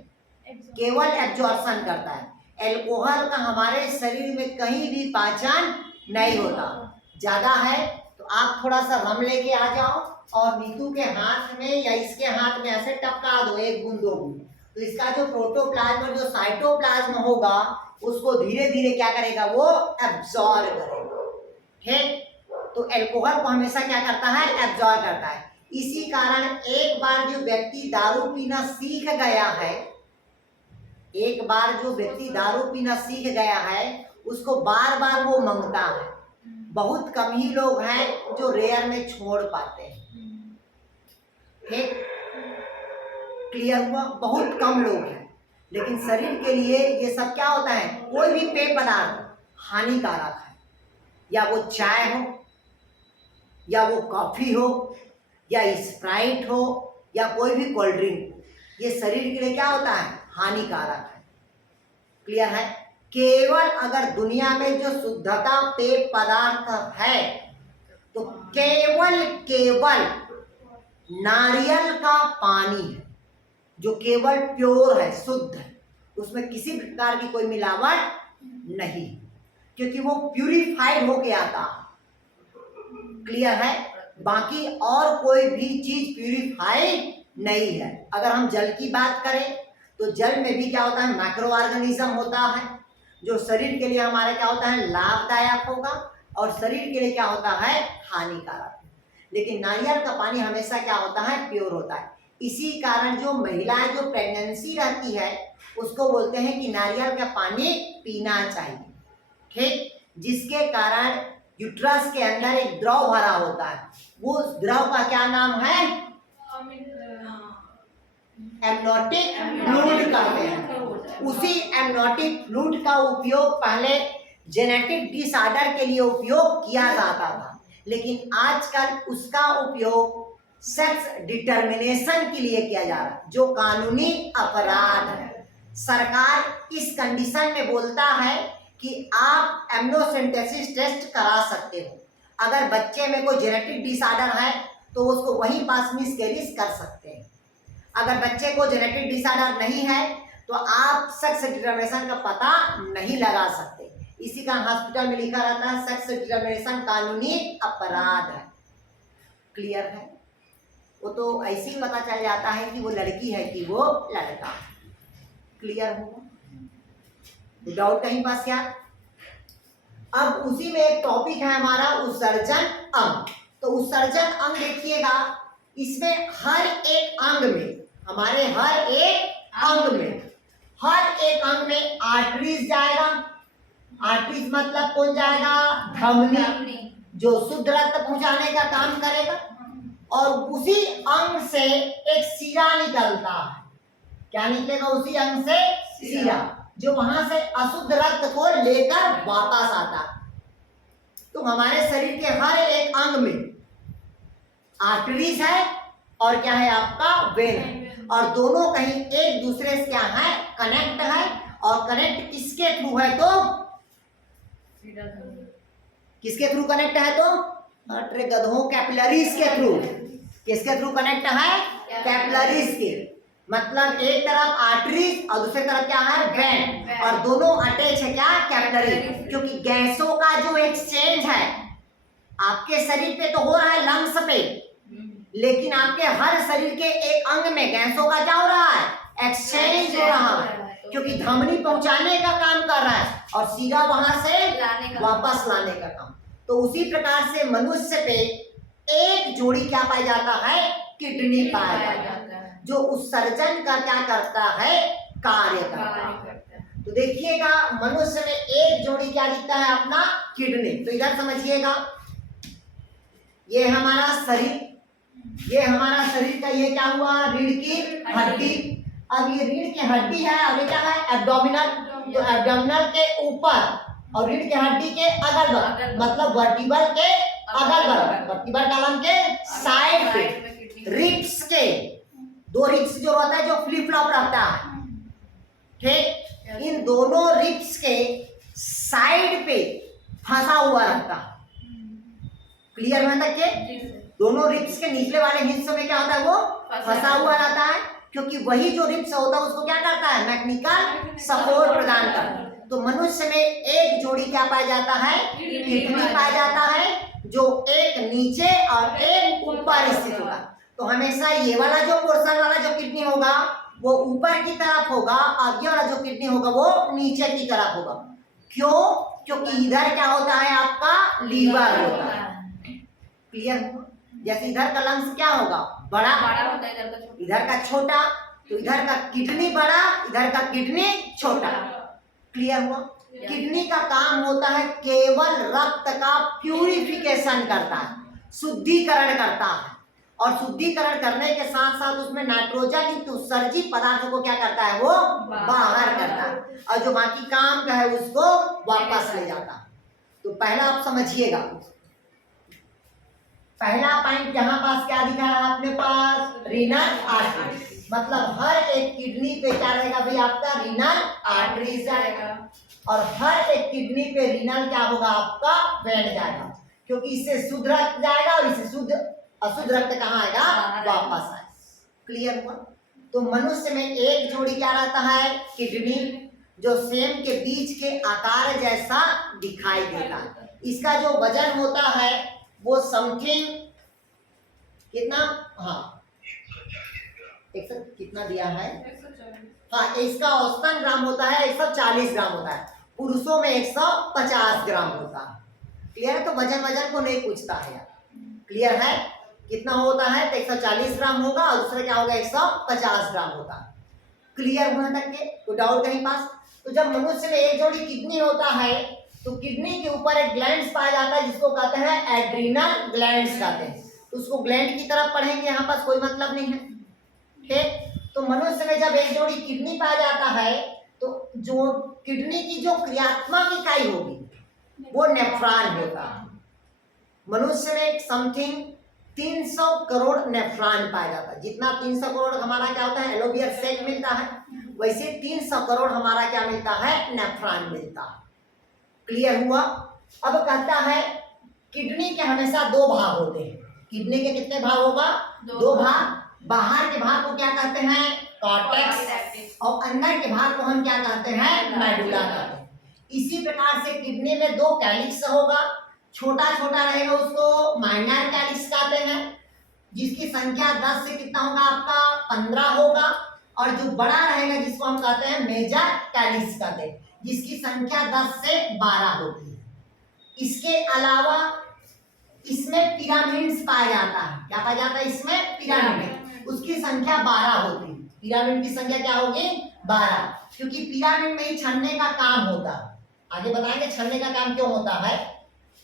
केवल एब्जॉर्प्शन करता है। अल्कोहल का हमारे शरीर में कहीं भी पाचन नहीं होता। ज्यादा है तो आप थोड़ा सा रम लेके आ जाओ और नीतू के हाथ में या इसके हाथ में ऐसे टपका दो, 1 बूंद 2 बूंद, तो इसका जो प्रोटोप्लाज्म जो साइटोप्लाज्म होगा उसको धीरे धीरे क्या करेगा? वो एब्जॉर्ब करेगा। ठीक, तो अल्कोहल को हमेशा क्या करता है? एब्जॉर्ब करता है। इसी कारण एक बार जो व्यक्ति दारू पीना सीख गया है, एक बार जो व्यक्ति दारू पीना सीख गया है उसको बार बार वो मांगता है। बहुत कम ही लोग हैं जो रेयर में छोड़ पाते हैं। ठीक, क्लियर हुआ? बहुत कम लोग हैं। लेकिन शरीर के लिए ये सब क्या होता है? कोई भी पेय पदार्थ हानिकारक है, या वो चाय हो, या वो कॉफी हो, या स्प्राइट हो, या कोई भी कोल्ड ड्रिंक हो, ये शरीर के लिए क्या होता है? हानिकारक है। क्लियर है? केवल अगर दुनिया में जो शुद्धता पेय पदार्थ है तो केवल नारियल का पानी है, जो केवल प्योर है, शुद्ध है, उसमें किसी प्रकार की कोई मिलावट नहीं, क्योंकि वो प्यूरिफाइड होके आता है। क्लियर है? बाकी और कोई भी चीज प्यूरिफाइड नहीं है। अगर हम जल की बात करें तो जल में भी क्या होता है? माइक्रो ऑर्गेनिज्म होता है, जो शरीर के लिए हमारे क्या होता है? लाभदायक होगा, और शरीर के लिए क्या होता है? हानिकारक। लेकिन नारियल का पानी हमेशा क्या होता है? प्योर होता है। इसी कारण जो महिलाएं जो प्रेगनेंसी रहती है उसको बोलते हैं कि नारियल का पानी पीना चाहिए। ठीक, जिसके कारण यूट्रस के अंदर एक द्रव भरा होता है, वो द्रव का क्या नाम है? एमनोटिक फ्लूइड कहते हैं। उसी एमनोटिक फ्लूइड का उपयोग पहले जेनेटिक डिसऑर्डर के लिए उपयोग किया जाता था, लेकिन आजकल उसका उपयोग सेक्स डिटर्मिनेशन के लिए किया जा रहा है, जो कानूनी अपराध है। सरकार इस कंडीशन में बोलता है कि आप एमनोसेंटेसिस टेस्ट करा सकते हो। अगर बच्चे में कोई जेनेटिक डिसऑर्डर है तो उसको वहीं पास मिसकैरेज कर सकते हैं। अगर बच्चे को जेनेटिक डिसऑर्डर नहीं है तो आप सेक्स डिटर्मिनेशन का पता नहीं लगा सकते। इसी का हॉस्पिटल में लिखा रहता है सेक्स डिटर्मिनेशन कानूनी अपराध है। क्लियर है? वो तो ऐसे ही पता चल जाता है कि वो लड़की है कि वो लड़का। क्लियर हुआ? डाउट कहीं पास क्या? अब उसी में एक टॉपिक है हमारा उत्सर्जन अंग। तो उत्सर्जन अंग देखिएगा, इसमें हर एक अंग में, हमारे हर एक अंग में आर्टरीज जाएगा। आर्टरीज मतलब कौन जाएगा? धमनी, जो शुद्ध रक्त पहुंचाने का काम करेगा। और उसी अंग से एक सिरा निकलता है। क्या निकलेगा उसी अंग से? सिरा, जो वहां से अशुद्ध रक्त को लेकर वापस आता है। तो हमारे शरीर के हर एक अंग में आर्टरीज है और क्या है आपका? वेन है, और दोनों कहीं एक दूसरे से क्या है? कनेक्ट है। और कनेक्ट किसके थ्रू है? तो किसके थ्रू कनेक्ट है? तो अरे गधों, कैपिलरीज के थ्रू। किसके थ्रू कनेक्ट है? कैपिलरीज के। मतलब एक तरफ आर्टरीज और दूसरी तरफ क्या है? वेन, और दोनों अटैच है क्या? कैपिलरी। क्योंकि गैसों का जो एक्सचेंज है आपके शरीर पे तो हो रहा है लंग्स पे, लेकिन आपके हर शरीर के एक अंग में गैसों का क्या हो रहा है? एक्सचेंज हो रहा है, क्योंकि धमनी पहुंचाने का काम कर रहा है और सीधा वहां से वापस लाने का काम। तो उसी प्रकार से मनुष्य पे एक जोड़ी क्या पाया जाता है? किडनी पाया जाता है, जो उत्सर्जन का क्या करता है, कार्य करता है। तो देखिएगा मनुष्य में एक जोड़ी क्या दिखता है अपना, किडनी। तो इधर समझिएगा, ये हमारा शरीर, ये हमारा शरीर का ये क्या हुआ, रीढ़ की हड्डी। अब ये रीढ़ की हड्डी है और ये क्या है, एब्डोमिनल। तो एब्डोमिनल के ऊपर और रीढ़ की हड्डी के अगल बगल, मतलब वर्टिबल के अगल बगल, वर्टिबल कॉलम के साइड पे, रिब्स के दो रिब्स जो होता है, जो फ्लिप फ्लॉप रहता है, ठीक, इन दोनों रिब्स के साइड पे फंसा हुआ रहता है। क्लियर है तक के? दोनों रिब्स के निचले वाले हिस्से में क्या होता है, वो फंसा हुआ रहता है, क्योंकि वही जो रिब्स होता है उसको क्या करता है, मैकेनिकल सपोर्ट प्रदान करता है। तो मनुष्य में एक जोड़ी क्या पाया जाता है, किडनी पाया जाता है, जो एक नीचे और एक ऊपर स्थित होगा। तो हमेशा ये वाला जो पोर्शन वाला जो किडनी होगा वो ऊपर की तरफ होगा, आगे वाला जो किडनी होगा वो नीचे की तरफ होगा। क्यों? क्योंकि इधर क्या होता है, आपका लीवर होता है। क्लियर? जैसे इधर का लंग्स क्या होगा, बड़ा होता है, इधर का छोटा। तो इधर का किडनी बड़ा, इधर का किडनी छोटा। क्लियर हुआ? किडनी का काम होता है केवल रक्त का प्यूरिफिकेशन करता है, शुद्धिकरण करता है, और शुद्धिकरण करने के साथ साथ उसमें नाइट्रोजन युक्त उत्सर्जित पदार्थों को क्या करता है, वो बाहर करता है, और जो बाकी काम का है उसको वापस ले जाता है। तो पहला आप समझिएगा, पहला पॉइंट यहाँ पास क्या दिखा है अपने पास, रीनल आर्टरी। मतलब हर एक किडनी पे क्या रहेगा भाई, आपका रीनल आर्टरी जाएगा, और हर एक किडनी पे रीनल क्या होगा, आपका वेन जाएगा, क्योंकि इससे शुद्ध रक्त जाएगा और इससे शुद्ध अशुद्ध रक्त कहाँ आएगा, वापस आएगा। क्लियर हुआ? तो मनुष्य में एक जोड़ी क्या रहता है, किडनी, जो सेम के बीच के आकार जैसा दिखाई देता है। इसका जो वजन होता है वो समथिंग कितना, हाँ कितना दिया है, हाँ इसका औसतन ग्राम होता है 140 ग्राम होता है, पुरुषों में 150 ग्राम होता है। क्लियर है? तो वजन को नहीं पूछता है यार। क्लियर है? कितना होता है, तो 140 ग्राम होगा, और दूसरा क्या होगा, 150 ग्राम होता है। क्लियर हुआ तक के? तो डाउट कहीं पास? तो जब मनुष्य में एक जोड़ी किडनी होता है तो किडनी के ऊपर एक ग्लैंड्स पाया जाता है जिसको कहते हैं एड्रीनल ग्लैंड्स कहते हैं। तो उसको ग्लैंड की तरफ पढ़ेंगे, यहाँ पास कोई मतलब नहीं है, ठीक। तो मनुष्य में जब एक जोड़ी किडनी पाया जाता है तो जो किडनी की जो क्रियात्मक इकाई होगी वो नेफ्रॉन होता है। मनुष्य में समथिंग 300 करोड़ नेफ्रॉन पाया जाता है। जितना 300 करोड़ हमारा क्या होता है, एलोवियर सेक मिलता है, वैसे 300 करोड़ हमारा क्या मिलता है, नेफ्रॉन मिलता है। क्लियर हुआ? अब कहता है किडनी के हमेशा दो भाग होते हैं। किडनी के कितने भाग होगा, दो भाग। बाहर के भाग को क्या कहते हैं, कॉर्टेक्स, और अंदर के भाग को हम क्या कहते हैं, मेडुला कहते हैं। इसी प्रकार से किडनी में दो कैलिक्स होगा, छोटा छोटा रहेगा उसको माइनर कैलिक्स कहते हैं, जिसकी संख्या 10 से कितना होगा, आपका 15 होगा, और जो बड़ा रहेगा जिसको हम कहते हैं मेजर कैलिक्स कहते हैं, जिसकी संख्या 10 से 12 होती है। इसके अलावा इसमें पिरामिड्स पाया जाता है। क्या पाया जाता है इसमें, पिरामिड, उसकी संख्या 12 होती है। पिरामिड की संख्या क्या होगी, 12, क्योंकि पिरामिड में ही छन्ने का काम होता है। आगे बताएंगे छन्ने का काम क्यों होता है,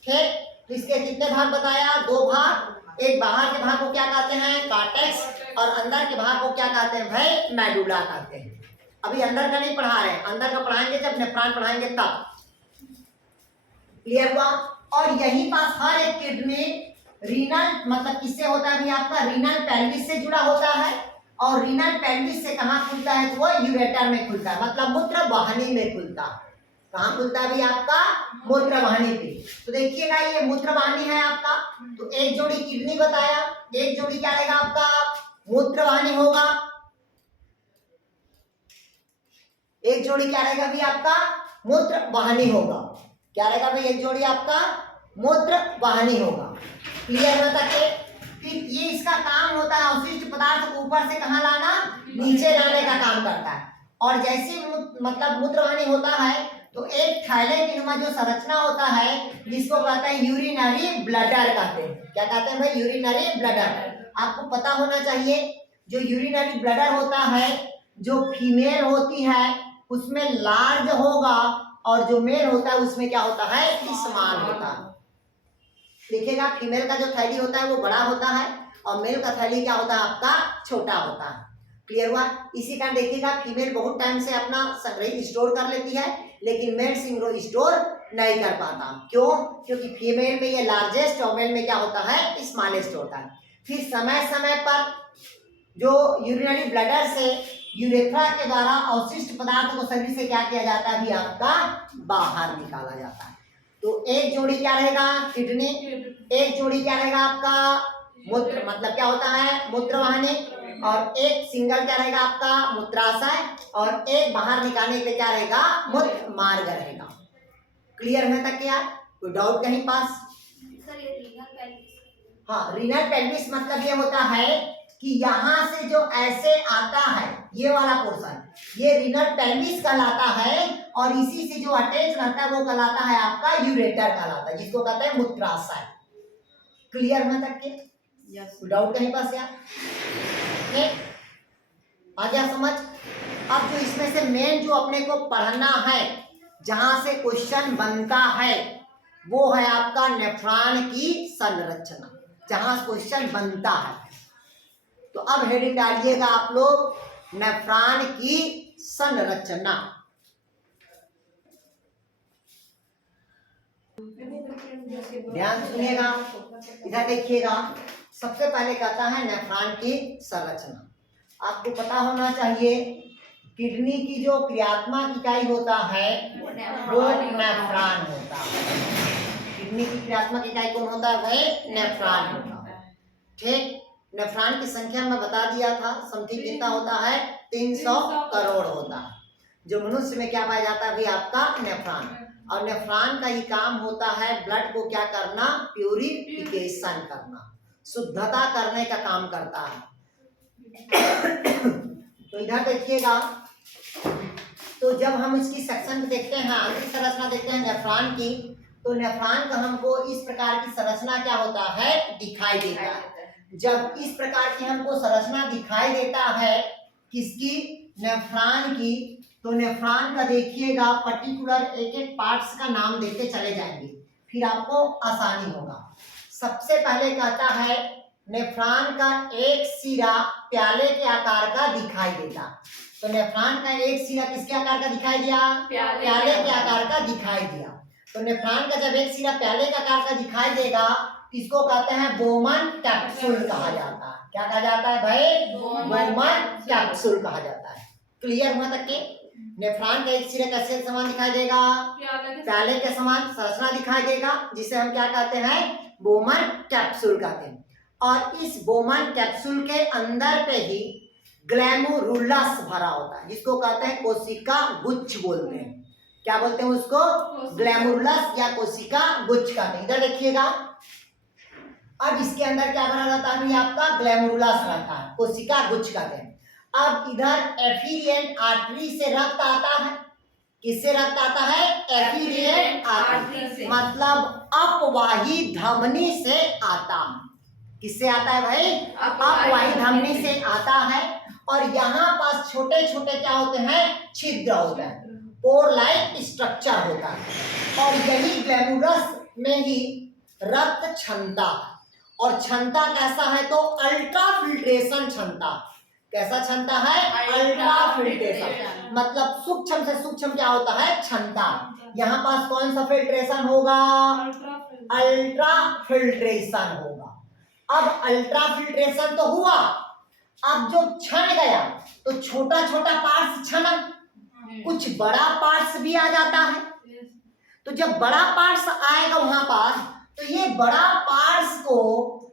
ठीक। तो इसके कितने भाग बताया, दो भाग। एक बाहर के भाग को क्या कहते हैं, कॉर्टेक्स, और अंदर के भाग को क्या कहते हैं भाई, मेडुला कहते हैं। अभी अंदर का नहीं पढ़ा रहे, अंदर का पढ़ाएंगे जब नेफ्रॉन पढ़ाएंगे तब। क्लियर हुआ? और यही पास हर एक किडनी रीनल मतलब किससे होता है भी, आपका रीनल पेल्विस से जुड़ा होता है, और रीनल पेल्विस से कहाँ खुलता है, तो वो यूरेटर में खुलता है, मतलब मूत्र वाहिनी में खुलता है। कहाँ खुलता है भी, आपका मूत्र वाहिनी पे। तो देखिएगा ये मूत्र वाहिनी है आपका, तो एक जोड़ी किडनी बताया, एक जोड़ी क्या रहेगा आपका, मूत्र वाहिनी होगा, एक जोड़ी क्या रहेगा भी आपका, मूत्र वाहिनी होगा। क्या रहेगा भाई, एक जोड़ी आपका मूत्र वाहिनी होगा। क्लियर होता है? फिर ये इसका काम होता है अवशिष्ट पदार्थ को ऊपर से कहाँ लाना, नीचे लाने का काम करता है। और जैसे मतलब मूत्र वाहिनी होता है तो एक थैले की नुमा जो संरचना होता है जिसको कहते हैं यूरिनरी ब्लडर कहते हैं। क्या कहते हैं भाई, यूरिनरी ब्लडर। आपको पता होना चाहिए जो यूरिनरी ब्लडर होता है, जो फीमेल होती है उसमें लार्ज होगा और जो मेल होता है उसमें क्या होता है, स्मॉल होता है। देखिएगा फीमेल का जो थैली होता है वो बड़ा होता है और मेल का थैली क्या होता है आपका, छोटा होता है। क्लियर हुआ? इसी कारण देखिएगा फीमेल बहुत टाइम से अपना संग्रहित स्टोर कर लेती है लेकिन मेल सिंग्रो स्टोर नहीं कर पाता। क्यों? क्योंकि फीमेल में ये लार्जेस्ट और मेल में क्या होता है, स्मॉलेस्ट होता है। फिर समय समय पर जो यूरिनरी ब्लडर से यूरेथ्रा के द्वारा अवशिष्ट पदार्थ को शरीर से क्या किया जाता है, भी आपका बाहर निकाला जाता है। तो एक जोड़ी क्या रहेगा, किडनी, एक जोड़ी क्या रहेगा आपका मूत्र, मतलब क्या होता है मूत्रवाहिनी, और एक सिंगल क्या रहेगा आपका मूत्राशय, और एक बाहर निकालने के लिए क्या रहेगा, मूत्र मार्ग रहेगा। क्लियर है तक यार? कोई डाउट कहीं पास? सर ये रीनल पेल्विस। हाँ, रीनल पेल्विस मतलब ये होता है कि यहाँ से जो ऐसे आता है ये वाला पोर्शन, ये रीनल पेल्विस कहलाता है और इसी से जो अटैच रहता है वो कहलाता है आपका यूरेटर कहलाता है, जिसको कहते हैं मूत्राशय। क्लियर है तक के? यस। डाउट कहीं पास यार? आ गया समझ? अब जो इसमें से मेन जो अपने को पढ़ना है, जहां से क्वेश्चन बनता है, वो है आपका नेफ्रॉन की संरचना, जहां क्वेश्चन बनता है। तो अब हेडिंग डालिएगा आप लोग, नेफ्रॉन की संरचना। ध्यान सुनिएगा, इधर देखिएगा। सबसे पहले कहता है नेफ्रॉन की संरचना। आपको पता होना चाहिए किडनी की जो क्रियात्मक इकाई होता है वो नेफ्रॉन होता है। किडनी की क्रियात्मक इकाई कौन होता है भाई? नेफ्रॉन होता है। ठीक, नेफ्रॉन की संख्या मैं बता दिया था, समथिंग कितना होता है, 300 करोड़ होता है। जो मनुष्य में क्या पाया जाता है भाई आपका नेफ्रॉन, और नेफ्रॉन का ही काम होता है ब्लड को क्या करना, प्यूरिफिकेशन करना, शुद्धता करने का काम करता है। तो इधर देखिएगा, तो जब हम इसकी सेक्शन देखते हैं, आंतरिक संरचना देखते हैं नेफ्रॉन की, तो नेफ्रॉन का हमको इस प्रकार की संरचना क्या होता है, दिखाई देता है। जब इस प्रकार की हमको संरचना दिखाई देता है किसकी, नेफ्रॉन की, तो नेफ्रॉन का देखिएगा पर्टिकुलर एक एक पार्ट्स का नाम देते चले जाएंगे, फिर आपको आसानी होगा। सबसे पहले कहता है नेफ्रॉन का एक सिरा प्याले के आकार का दिखाई देता। तो नेफ्रॉन का एक सिरा किसके आकार का दिखाई दिया, प्याले के आकार का दिखाई दिया। तो नेफ्रॉन का जब एक सिरा प्याले के आकार का दिखाई देगा, इसको कहते हैं बोमन कैप्सूल कहा जाता है। क्या कहा जाता है भाई? बोमन कैप्सूल कहा जाता है। क्लियर हुआ तक के? नेफ्रॉन का एक सिरा कैसे समान दिखाई देगा, प्याले के समान संरचना दिखाई देगा, जिसे हम क्या कहते हैं, बोमन कैप्सूल कहते हैं। और इस बोमन कैप्सूल के अंदर पे ही ग्लैमुरुलस भरा होता है, जिसको कहते हैं कोशिका गुच्छ बोलते हैं। क्या बोलते हैं उसको? ग्लैमुरुलस या कोशिका गुच्छ कहते हैं। इधर देखिएगा, अब इसके अंदर क्या भरा रहता है, आपका ग्लैमुरुलस रहता है, कोशिका गुच्छ कहते हैं। अब इधर एफिलिएंट आर्टरी से रक्त आता है। किससे रक्त आता है? एफिलिएंट आर्टरी से, मतलब अपवाही धमनी से आता है। किससे आता है भाई? अपवाही धमनी से आता है। और यहाँ पास छोटे छोटे क्या होते हैं, छिद्र होते हैं, पोर लाइक स्ट्रक्चर होता है। और यही ग्लैमुरस में ही रक्त क्षमता है। और क्षमता कैसा है, तो अल्ट्रा फिल्ट्रेशन क्षमता। कैसा क्षमता है? अल्ट्रा फिल्ट्रेशन, मतलब सूक्ष्म से सूक्ष्म क्या होता है, क्षमता। यहाँ पास कौन सा फिल्ट्रेशन होगा? अल्ट्रा फिल्ट्रेशन होगा। अब अल्ट्रा फिल्ट्रेशन तो हुआ, अब जो क्षण गया तो छोटा छोटा पार्ट्स क्षण, कुछ बड़ा पार्ट्स भी आ जाता है। तो जब बड़ा पार्ट्स आएगा वहां पास, तो ये बड़ा पार्ट्स को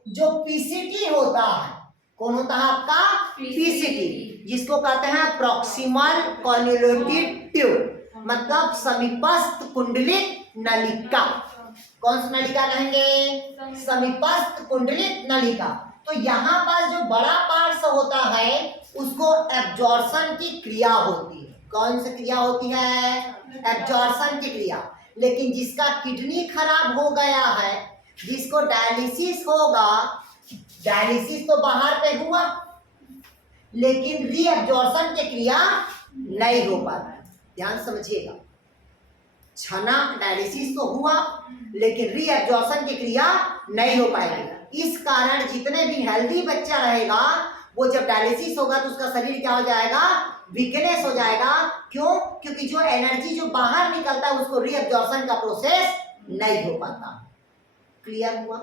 जो पीसीटी होता है, कौन होता है आपका? पीसीटी, जिसको कहते हैं प्रॉक्सिमल कॉन्वोल्यूटेड ट्यूब, मतलब समीपस्थ कुंडलित नलिका। कौन सी नलिका कहेंगे? समीपस्थ कुंडलित नलिका। तो यहाँ पर जो बड़ा पार्ट्स होता है उसको एब्जॉर्प्शन की क्रिया होती है। कौन सी क्रिया होती है? एब्जॉर्प्शन की क्रिया। लेकिन जिसका किडनी खराब हो गया है, जिसको डायलिसिस होगा, डायलिसिस तो बाहर पे हुआ, लेकिन रीअब्जॉर्प्शन की क्रिया नहीं हो पाता। ध्यान समझिएगा, छना डायलिसिस तो हुआ लेकिन रीअब्जॉर्प्शन की क्रिया नहीं हो पाएगी। इस कारण जितने भी हेल्दी बच्चा रहेगा वो जब डायलिसिस होगा तो उसका शरीर क्या हो जाएगा, वीकनेस हो जाएगा। क्यों? क्योंकि जो एनर्जी जो बाहर निकलता है उसको रीअब्जॉर्प्शन का प्रोसेस नहीं हो पाता। क्लियर हुआ?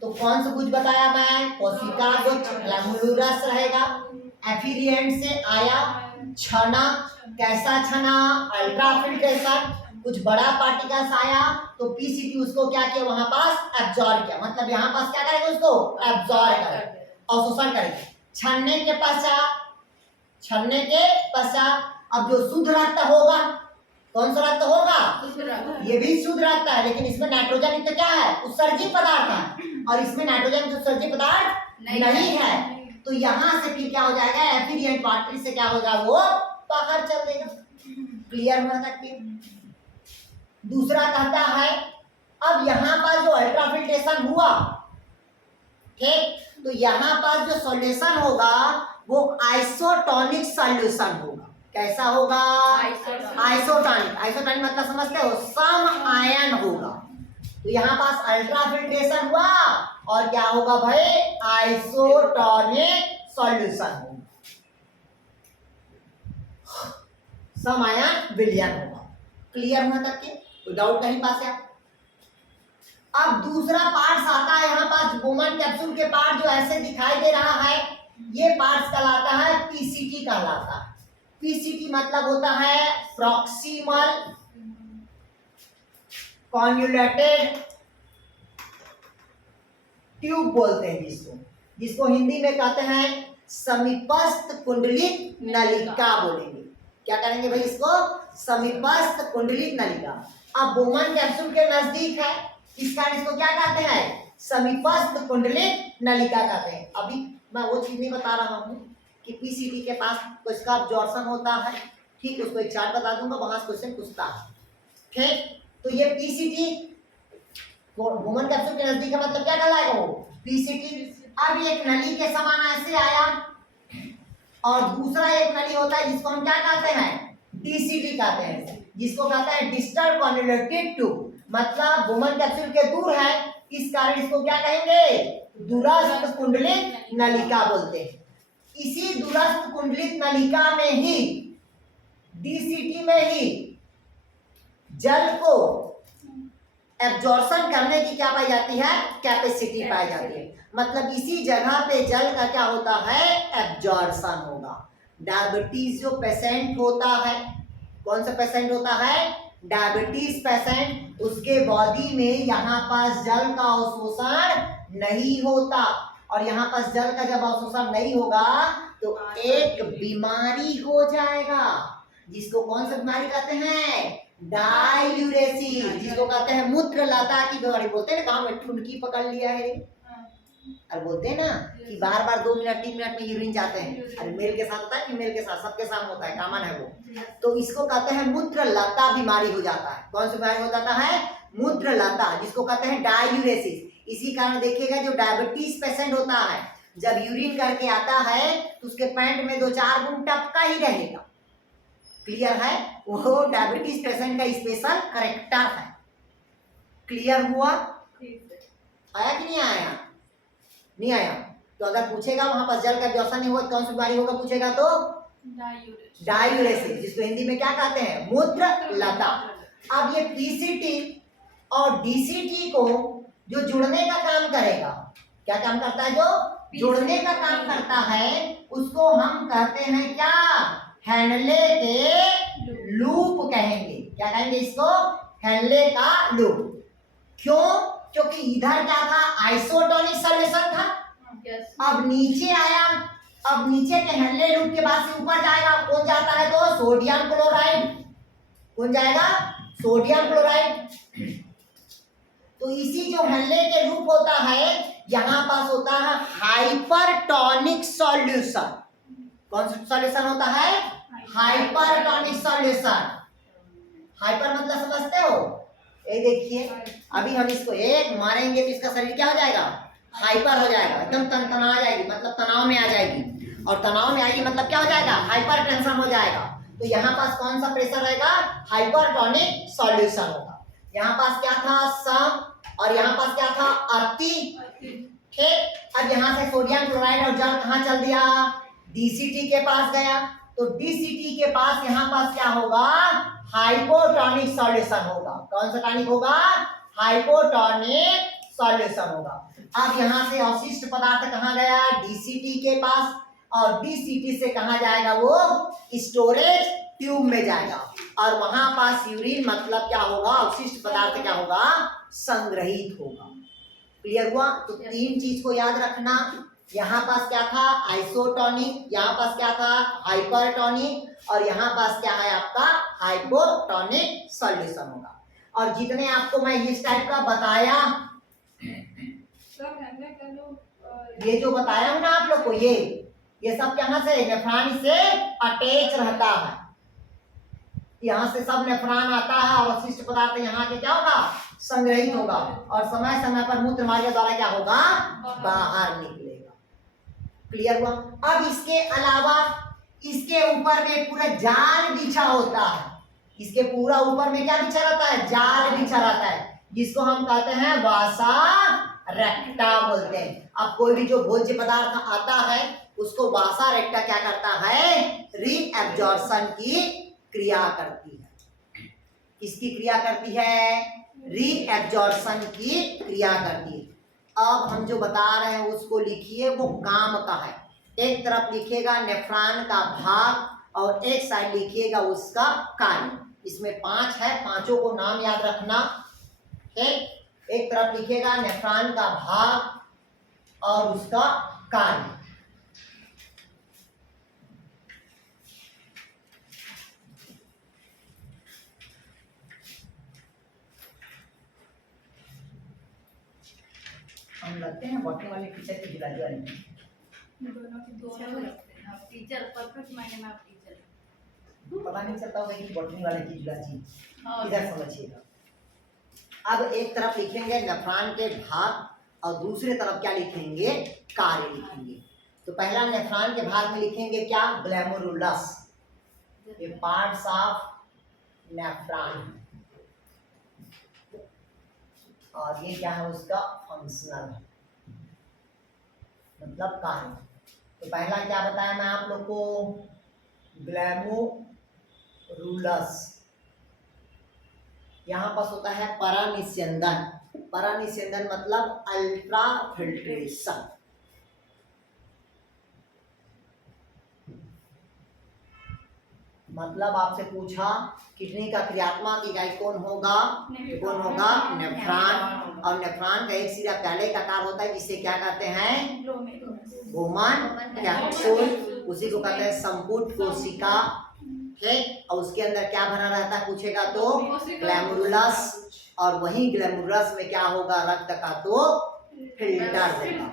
तो कौन सा कुछ बताया मैं? कोशिका गुच्छ ग्लैमुलुरस रहेगा, एफिरिएंट से आया, छना, कैसा छना? अल्ट्रा फिल्ट्रेशन, कुछ बड़ा पार्टिकल्स आया तो पीसीटी उसको क्या किया, वहां पास एब्जॉर्ब किया, मतलब यहाँ पास क्या करेगा, उसको एब्जॉर्ब करेगा, अवशोषण करेगा। छनने के पश्चात अब जो शुद्ध रक्त होगा, कौन सा रक्त होगा? ये भी शुद्ध रक्त है, लेकिन इसमें नाइट्रोजन युक्त क्या है, उत्सर्जित पदार्थ है, और इसमें नाइट्रोजन उत्सर्जित पदार्थ नहीं है। तो यहाँ से फिर क्या हो जाएगा, एफिरिएंट पार्टिकल से क्या होगा, वो बाहर चल देगा। क्लियर हुआ तक के? दूसरा कहता है अब यहाँ पर जो अल्ट्राफिल्ट्रेशन हुआ, ठीक, तो यहाँ पर जो सॉल्यूशन होगा वो आइसोटोनिक सॉल्यूशन होगा। कैसा होगा? आइसोटोनिक। आइसोटोनिक मतलब समझते हो, सम आयन होगा। तो यहाँ पास अल्ट्राफिल्ट्रेशन हुआ और क्या होगा भाई, आइसोटोनिक सॉल्यूशन होगा, सम आयन विलयन होगा। क्लियर हुआ तक के? कोई डाउट कहीं पास है? अब दूसरा पार्ट्स आता है यहाँ पास, बोमन कैप्सूल के पार्ट जो ऐसे दिखाई दे रहा है, ये पार्ट्स कहलाता है पीसीटी कहलाता है। पीसीटी मतलब होता है प्रॉक्सिमल कॉन्जुलेटेड ट्यूब बोलते हैं जिसको हिंदी में कहते हैं समीपस्थ कुंडलित नलिका बोलेंगे। क्या करेंगे भाई इसको? समीपस्थ कुंडलित नलिका। अब बोमन कैप्सूल के नजदीक है, इस कारण इसको क्या कहते हैं, समीपस्थ कुंडलित नलिका कहते हैं। अभी मैं वो चीज नहीं बता रहा हूँ कि पीसीटी के पास किसका अब्जॉर्प्शन होता है, ठीक, उसको एक चार्ट बता दूंगा, वहां से क्वेश्चन पूछता है, ठीक। तो ये पीसीटी बोमन कैप्सूल के नजदीक है, मतलब क्या कहलाएगा वो, पीसीटी। अब एक नली के समान ऐसे आया और दूसरा एक नली होता है जिसको हम क्या कहते हैं, डीसीटी कहते हैं, जिसको कहते हैं डिस्टल कॉन्जुलेटेड ट्यूब, मतलब बोमन कैप्सूल के दूर है, इस कारण इसको क्या कहेंगे, दूरस्थ कुंडलित नलिका बोलते हैं। इसी दूरस्थ कुंडलित नलिका में ही, डीसीटी में ही जल को एब्जॉर्प्शन करने की क्या पाई जाती है, कैपेसिटी पाई जाती है। मतलब इसी जगह पे जल का क्या होता है, एब्जॉर्प्शन होगा। डायबिटीज जो पेशेंट होता है, कौन सा पेशेंट होता है, डायबिटीज पेशेंट, उसके बॉडी में यहाँ पास जल का अवशोषण नहीं होता, और यहाँ पास जल का जब अवशोषण नहीं होगा तो एक बीमारी हो जाएगा, जिसको कौन सा बीमारी कहते हैं, डाययूरेसिस, जिसको कहते हैं मूत्र लता की बीमारी। बोलते हैं ना, काम में ठुनकी पकड़ लिया है, और बोलते हैं ना कि बार बार 2 मिनट 3 मिनट में यूरिन जाते हैं। अरे मेल के साथ होता है, फीमेल के साथ, सबके साथ होता है, कॉमन है वो। तो इसको कहते हैं मूत्र लता बीमारी हो जाता है। कौन सी बीमारी हो जाता है, मूत्र लता, जिसको कहते हैं डाययूरेसिस। इसी कारण देखिएगा जो डायबिटीज पेशेंट होता है, जब यूरिन करके आता है तो उसके पैंट में 2-4 बूंद टपका ही रहेगा। क्लियर है? वो डायबिटीज पेशेंट का स्पेशल करेक्टर है। क्लियर हुआ? आया कि नहीं आया? नहीं आया तो अगर पूछेगा वहां पर जल का एब्जॉर्प्शन नहीं हुआ कौन सी बीमारी होगा, पूछेगा तो डाययूरेसिस, जिसको हिंदी में क्या कहते हैं, मूत्र लता। अब ये पीसीटी और डीसीटी को जो जुड़ने का काम करेगा, क्या काम करता है, जो जुड़ने का काम करता है, उसको हम कहते हैं क्या, हेनले के लूप कहेंगे। क्या कहेंगे इसको, हेनले का लूप। क्यों? क्योंकि इधर क्या था, आइसोटोनिक सॉल्यूशन था, अब नीचे आया, अब नीचे के हेनले लूप के बाद से ऊपर जाएगा, कौन जाता है, तो सोडियम क्लोराइड, कौन जाएगा, सोडियम क्लोराइड। तो इसी जो हेनले के लूप होता है, यहाँ पास होता है हाइपरटोनिक सॉल्यूशन। कौन सा सॉल्यूशन होता है, हाइपरटोनिक सॉल्यूशन। हाइपर मतलब समझते हो, ये देखिए, अभी हम इसको एक मारेंगे तो इसका शरीर क्या हो जाएगा, हाइपर हो जाएगा, एकदम तनतना आ जाएगी, मतलब तनाव में आ जाएगी, और तनाव में आएगी मतलब क्या हो जाएगा, हाइपर टेंशन हो जाएगा। तो यहाँ पास कौन सा प्रेशर रहेगा, हाइपरटोनिक सॉल्यूशन होगा। यहाँ पास क्या था, सम, और यहाँ पास क्या था, अति। ठीक, अब यहाँ से सोडियम क्लोराइड और जल कहाँ चल दिया, डीसीटी के पास गया। तो डीसीटी के पास यहाँ पास क्या होगा, हाइपोटोनिक सॉल्यूशन होगा। कौन सा टॉनिक होगा, हाइपोटोनिक सॉल्यूशन होगा। अब यहाँ से अवशिष्ट पदार्थ कहाँ गया, डीसीटी के पास, और डीसीटी से कहाँ जाएगा, वो स्टोरेज ट्यूब में जाएगा, और वहां पास यूरिन मतलब क्या होगा, अवशिष्ट पदार्थ क्या होगा, संग्रहित होगा। क्लियर हुआ। तो तीन चीज को याद रखना, यहाँ पास क्या था, आइसोटोनिक, यहाँ पास क्या था, हाइपरटोनिक, और यहाँ पास क्या है आपका, हाइपोटोनिक सॉल्यूशन होगा। और जितने आपको मैं इस टाइप का बताया, ये जो बताया हूं ना आप लोग को, ये सब कहाँ से, नेफ्रॉन से अटैच रहता है। यहाँ से सब नेफ्रॉन आता है, और अवशिष्ट पदार्थ यहाँ के क्या होगा, संग्रहित होगा, और समय समय पर मूत्र मार्ग द्वारा क्या होगा, बाहर निकलेगा। क्लियर हुआ। अब इसके अलावा इसके ऊपर में पूरा जाल बिछा होता है, इसके पूरा ऊपर में क्या बिछा रहता है, जाल बिछा रहता है, जिसको हम कहते हैं वासा रेक्टा बोलते हैं। अब कोई भी जो भोज्य पदार्थ आता है उसको वासा रेक्टा क्या करता है, रीएब्जॉर्प्शन की क्रिया करती है। किसकी क्रिया करती है, रीएब्जॉर्प्शन की क्रिया करती है। अब हम जो बता रहे हैं उसको लिखिए, वो काम का है। एक तरफ लिखिएगा नेफ्रॉन का भाग, और एक साइड लिखिएगा उसका कार्य। इसमें 5 है, पांचों को नाम याद रखना। एक तरफ लिखिएगा नेफ्रॉन का भाग और उसका कार्य। हम लगते हैं बॉटनी वाले टीचर की जुलाई वाली, दोनों टीचर परफेक्ट मायने में आप टीचर, पता नहीं चलता होगा कि बॉटनी वाले की जुलाई। इधर समझिएगा। अब एक तरफ लिखेंगे नेफ्रॉन के भाग, और दूसरे तरफ क्या लिखेंगे, कार्य लिखेंगे। तो पहला नेफ्रॉन के भाग में लिखेंगे क्या, ग्लैमरुलस, ये पार्ट्स ऑफ नेफ्रॉन, और ये क्या है उसका फंक्शनल मतलब कार्य। तो पहला क्या बताया मैं आप लोग को, ग्लैमरुलस। यहाँ पास होता है परानिस्यंदन, परानिस्यंदन मतलब अल्ट्रा फिल्ट्रेशन। मतलब आपसे पूछा किडनी का क्रियात्मक इकाई कौन होगा, कौन होगा, नेफ्रॉन। और नेफ्रॉन का एक सिरा पहले का आकार होता है जिसे क्या कहते हैं, गोमन कैप्सूल, उसी को कहते हैं संपुट कोशिका। ठीक, और उसके अंदर क्या भरा रहता है पूछेगा तो, ग्लैमरुलस, और वही ग्लैमरुलस में क्या होगा, रक्त का तो फिल्टर होगा।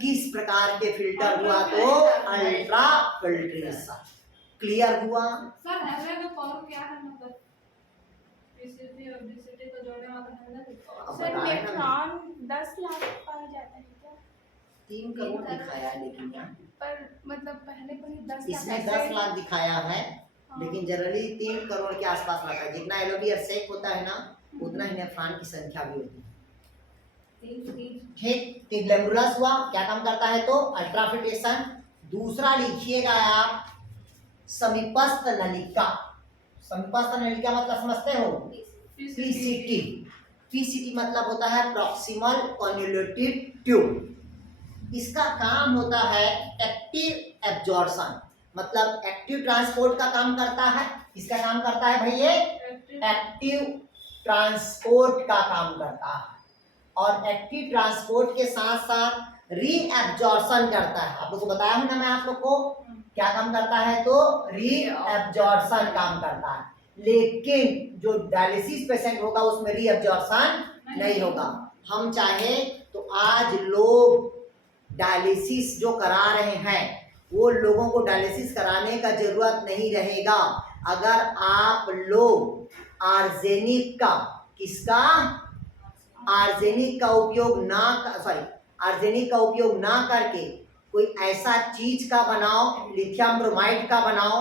किस प्रकार के फिल्टर हुआ, तो अल्ट्रा फिल्ट्रेशन। क्लियर हुआ। सर एवरेज का फॉर्म क्या है, मतलब पीसीटी और डीसीटी को जोड़ने वाला है। सर नेफ्रॉन 10 लाख पाया जाता है क्या, 3 करोड़ दिखाया है, लेकिन यहाँ पर मतलब पहले पर 10 लाख, इसमें 10 लाख दिखाया है, लेकिन जनरली 3 करोड़ के आसपास रहता है। जितना एलोबियर सेक होता है ना, उतना ही नेफ्रॉन की संख्या भी होती है। ठीक, तो ग्लैमरुलस हुआ, क्या काम करता है, तो अल्ट्राफिल्ट्रेशन। दूसरा लिखिएगा आप समीपस्थ नलिका। समीपस्थ नलिका मतलब समझते हो, पीसीटी। पीसीटी मतलब होता है प्रॉक्सिमल कन्वोल्यूटिव ट्यूब। इसका काम होता है एक्टिव एब्जॉर्प्शन, मतलब एक्टिव ट्रांसपोर्ट का काम करता है। इसका काम करता है भाई, ये एक्टिव ट्रांसपोर्ट का काम करता है, और एक्टिव ट्रांसपोर्ट के साथ साथ रीएब्जॉर्प्शन करता है। आप लोग को बताया हूं ना मैं आप लोग को, क्या काम करता है, तो रीएब्जॉर्प्शन काम करता है। लेकिन जो डायलिसिस पेशेंट होगा उसमें रीएब्जॉर्प्शन नहीं होगा। हम चाहे तो आज लोग डायलिसिस जो करा रहे हैं, वो लोगों को डायलिसिस कराने का जरूरत नहीं रहेगा अगर आप लोग आर्सेनिक का, किसका, आर्सेनिक का उपयोग ना, सॉरी आर्सेनिक का उपयोग ना करके कोई ऐसा चीज का बनाओ, लिथियम ब्रोमाइड का बनाओ।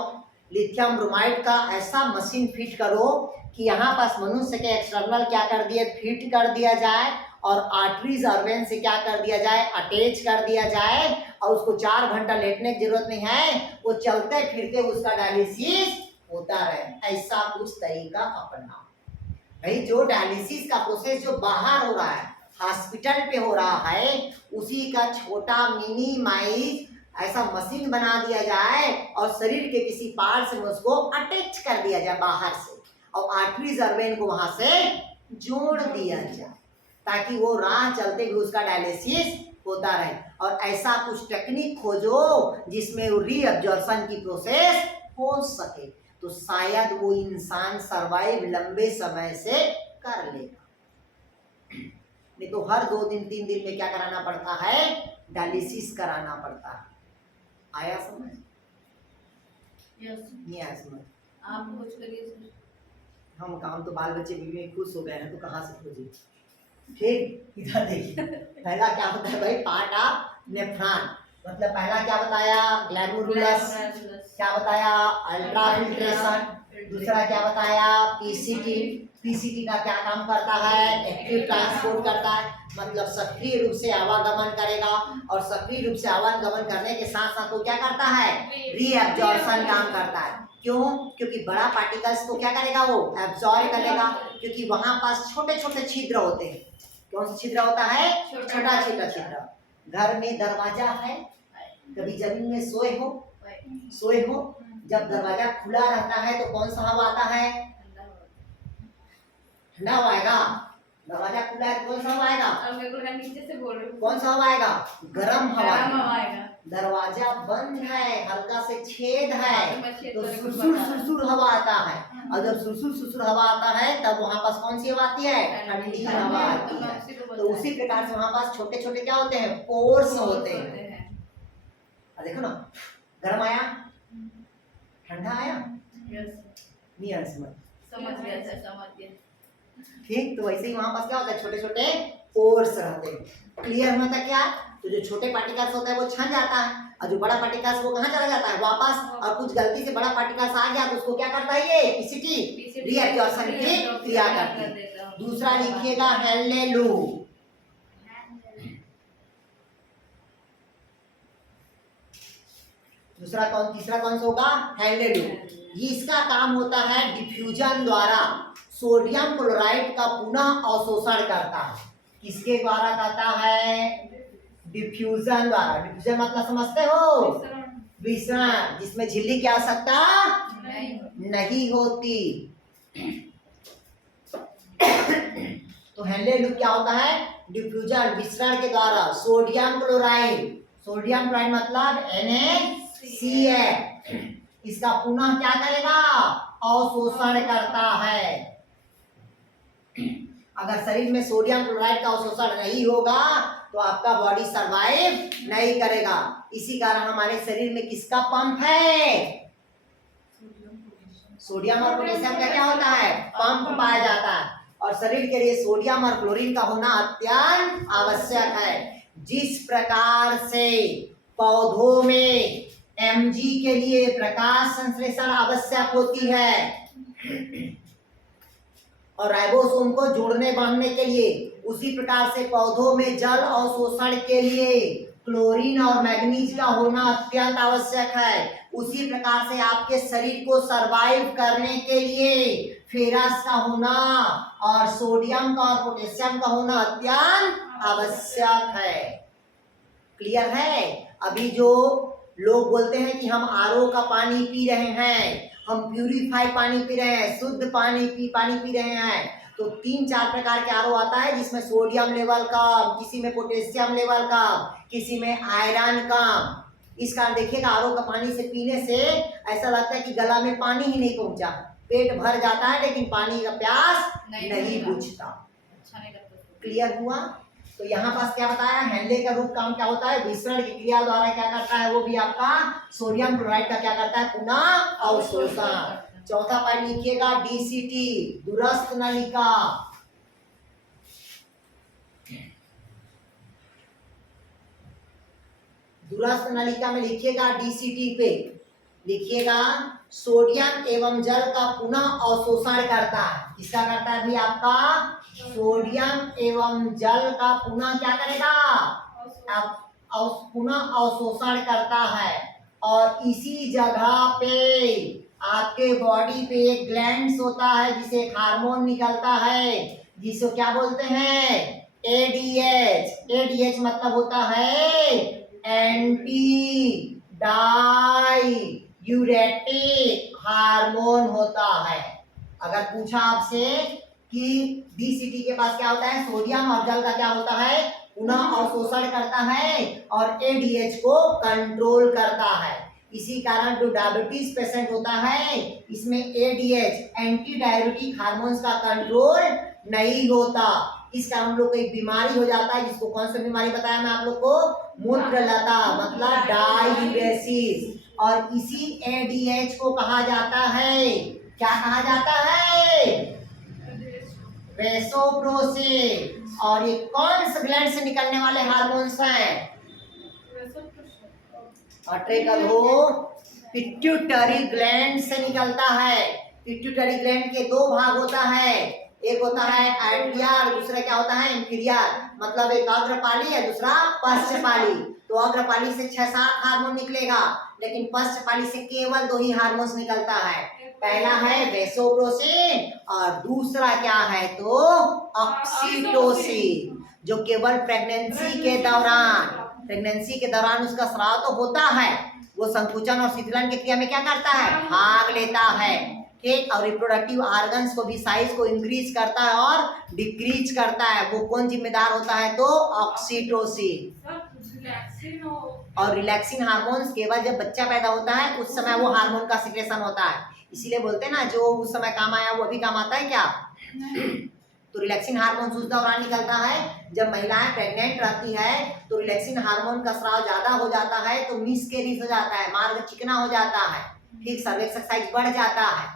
लिथियम ब्रोमाइड का ऐसा मशीन फिट करो कि यहाँ पास मनुष्य के एक्सटर्नल क्या कर दिए, फिट कर दिया जाए, और आर्टरीज ऑर्गन से क्या कर दिया जाए, अटैच कर दिया जाए, और उसको 4 घंटा लेटने की जरूरत नहीं है, वो चलते फिरते उसका डायलिसिस होता रहे। ऐसा कुछ तरीका अपनाओ भाई। जो डायलिसिस का प्रोसेस जो बाहर हो रहा है, हॉस्पिटल पे हो रहा है, उसी का छोटा मिनिमाइज ऐसा मशीन बना दिया जाए और शरीर के किसी पार्ट में उसको अटैच कर दिया जाए बाहर से, और आर्टरीज ऑर्गन को वहां से जोड़ दिया जाए ताकि वो राह चलते हुए उसका डायलिसिस होता रहे। और ऐसा कुछ टेक्निक खोजो जिसमें रीअब्जॉर्प्शन की प्रोसेस हो सके, तो शायद वो इंसान सर्वाइव लंबे समय से कर लेगा। नहीं तो हर 2 दिन 3 दिन में क्या कराना पड़ता है, डायलिसिस कराना पड़ता है। आया समझ? नहीं आया समझ? आप कुछ करिए सर। हम काम तो बाल बच्चे बीवी में खुश हो गए हैं तो कहाँ से खोजे। ठीक, इधर देखिए पहला क्या होता है भाई, पार्ट ऑफ नेफ्रॉन। मतलब पहला क्या बताया, ग्लैमरुलस, क्या बताया, अल्ट्राफिल्ट्रेशन, दूसरा क्या बताया, पीसीटी। पीसीटी का क्या काम करता है, एक्टिव ट्रांसपोर्ट करता है, मतलब सक्रिय रूप से आवागमन करेगा, और सक्रिय रूप से आवागमन करने के साथ साथ वो क्या करता है, रीअब्जॉर्प्शन काम करता है। क्यों? क्योंकि बड़ा पार्टिकल्स को क्या करेगा, वो एब्जॉर्ब करेगा, क्योंकि वहां पास छोटे छोटे छिद्र होते हैं। कौन सा छिद्र होता है, छोटा छोटा छिद्र। घर में दरवाजा है, कभी जमीन में सोए हो, जब दरवाजा खुला रहता है तो कौन सा हवा आता है, ठंडा हवा आएगा। दरवाजा खुला है कौन सा हवा आएगा, और मेरे को लगा नीचे से बोल रहे हो, कौन सा हवा आएगा, गर्म हवा आएगा। दरवाजा बंद है, हल्का से छेद है, तो तो सुरसुर हवा आता है, और जब सुरसुर हवा आता है तब वहाँ पास कौन सी हवा आती है, ठंडी हवा आती है। तो उसी प्रकार से वहाँ पास छोटे छोटे क्या होते हैं, पोर्स होते हैं। देखो ना, गर्म आया, ठंडा आया, नहीं आया समझ? समझ गया सर, समझ गया। ठीक, तो वैसे ही वहां पास क्या होता है, छोटे छोटे पोर्स रहते हैं। क्लियर होता है क्या? तो जो छोटे पार्टिकल्स होता है वो छन जाता है, और जो बड़ा पार्टिकल्स वो कहाँ चला जाता है, वापस। और कुछ गलती से बड़ा पार्टिकल्स आ गया तो उसको क्या करता है, ये पीसीटी रीअब्जॉर्प्शन की क्रिया करती है। दूसरा लिखिएगा हेलेलू। तीसरा कौन सा होगा, हेलेलू। इसका काम होता है डिफ्यूजन द्वारा सोडियम क्लोराइड का पुनः अवशोषण करता है। किसके द्वारा करता है, डिफ्यूजन द्वारा। डिफ्यूजन मतलब समझते हो, विसरण, जिसमें झिल्ली की आवश्यकता नहीं होती। तो हेलेलू क्या होता है, डिफ्यूजन, विसरण के द्वारा सोडियम क्लोराइड मतलब NaCl, इसका पुनः क्या करेगा, अवशोषण करता है। अगर शरीर में सोडियम क्लोराइड का अवशोषण नहीं होगा तो आपका बॉडी सरवाइव नहीं करेगा। इसी कारण हमारे शरीर में किसका पंप है, सोडियम और पोटेशियम का क्या होता है, पंप पाया जाता है। और शरीर के लिए सोडियम और क्लोरीन का होना अत्यंत आवश्यक है। जिस प्रकार से पौधों में Mg के लिए प्रकाश संश्लेषण आवश्यक होती है, और राइबोसोम को जोड़ने बांधने के लिए, उसी प्रकार से पौधों में जल अवशोषण के लिए क्लोरीन और मैग्नीज का होना अत्यंत आवश्यक है। उसी प्रकार से आपके शरीर को सरवाइव करने के लिए फेरस का होना और सोडियम का और पोटेशियम का होना अत्यंत आवश्यक है। क्लियर है? अभी जो लोग बोलते हैं कि हम आरओ का पानी पी रहे हैं, हम प्यूरिफाई पानी पी रहे हैं, शुद्ध पानी पी रहे हैं, तो 3-4 प्रकार के आरओ आता है, जिसमें सोडियम लेवल कम, किसी में पोटेशियम लेवल कम, किसी में आयरन कम। इस कारण देखिएगा आरओ का पानी से पीने से ऐसा लगता है कि गला में पानी ही नहीं पहुंचा, पेट भर जाता है लेकिन पानी का प्यास नहीं बुझता। क्लियर हुआ? तो यहाँ पास क्या बताया, हेनले का रूप काम क्या होता है, विसरण की क्रिया द्वारा क्या करता है, वो भी आपका सोडियम क्लोराइड का क्या करता है, पुनः अवशोषण। चौथा पॉइंट लिखिएगा डीसीटी, दूरस्थ नलिका। दूरस्थ नलिका में लिखिएगा DCT पे लिखिएगा सोडियम एवं जल का पुनः अवशोषण करता है। किसका करता है भी आपका? सोडियम एवं जल का पुनः क्या करेगा? पुनः अवशोषण करता है। और इसी जगह पे आपके बॉडी पे एक ग्लैंड्स होता है जिसे हार्मोन निकलता है, जिसे क्या बोलते हैं? ADH। ADH मतलब होता है एंटी डाईयूरेटिक हार्मोन होता है। अगर पूछा आपसे कि DCT के पास क्या होता है? सोडियम और जल का क्या होता है? पुनः अवशोषण करता है और ADH को कंट्रोल करता है। इसी कारण जो डायबिटीज पेशेंट होता है इसमें ADH एंटी डाययूरेटिक हार्मोन्स का कंट्रोल नहीं होता। इस कारण हम लोग को एक बीमारी हो जाता है जिसको कौन सा बीमारी बताया मैं आप लोग को? मूत्रलता मतलब डायूरेसिस। और इसी ADH को कहा जाता है, क्या कहा जाता है? वेसोप्रोसिन। और ये कौन से ग्लैंड से निकलने वाले हार्मोन्स हैं? अट्रेकल हो पिट्यूटरी ग्लैंड से निकलता है। पिट्यूटरी ग्लैंड के दो भाग होता है, एक होता है एट्रियर, दूसरा क्या होता है? इंफीरियर। मतलब एक अग्रपाली है, दूसरा पश्चपाली। तो अग्रपाली से 6-7 हार्मोन निकलेगा, लेकिन पश्चपाली से केवल 2 ही हार्मोन्स निकलता है। पहला है वेसोप्रोसिन और दूसरा क्या है? तो ऑक्सीटोसिन, जो केवल प्रेगनेंसी के दौरान उसका स्राव तो होता है, वो संकुचन और शीतलन की क्रिया में क्या करता है? भाग लेता है। ठीक। और रिप्रोडक्टिव ऑर्गन्स को भी साइज को इंक्रीज करता है और डिक्रीज करता है। वो कौन जिम्मेदार होता है? तो ऑक्सीटोसिन। और रिलैक्सिंग हार्मोन्स केवल जब बच्चा पैदा होता है उस समय वो हार्मोन का सिक्रेशन होता है। इसीलिए बोलते हैं ना, जो उस समय काम आया वो अभी काम आता है क्या? तो रिलैक्सिन हार्मोन उस दौरान निकलता है जब महिलाएं प्रेग्नेंट रहती है, तो रिलैक्सिन हार्मोन का स्राव ज्यादा हो जाता है तो मिसकैरेज हो जाता है, मार्ग चिकना हो जाता है। ठीक। सर्विक्स साइज बढ़ जाता है।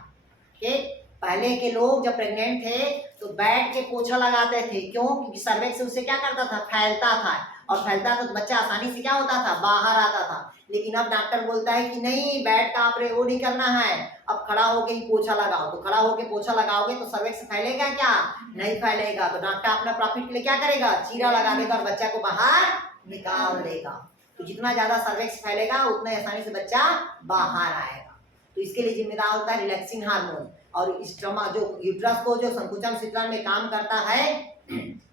ठीक। पहले के लोग जब प्रेग्नेंट थे तो बैठ के पोछा लगाते थे। क्यों? क्योंकि सर्विक्स उससे क्या करता था? फैलता था, और फैलता था तो बच्चा आसानी से क्या होता था? बाहर आता था। लेकिन अब डॉक्टर बोलता है कि नहीं, बैठ का आप वो नहीं करना है, अब खड़ा होके ही पोछा लगाओ। तो खड़ा होके पोछा लगाओगे तो सर्विक्स फैलेगा क्या? नहीं फैलेगा। तो डॉक्टर अपना प्रॉफिट के लिए क्या करेगा? चीरा लगा देगा और बच्चा को बाहर निकाल देगा। तो जितना ज्यादा सर्विक्स फैलेगा उतना आसानी से बच्चा बाहर आएगा। तो इसके लिए जिम्मेदार होता है रिलैक्सिन हार्मोन। और स्टमक जो यूट्रस को जो संकुचन शीतलन में काम करता है,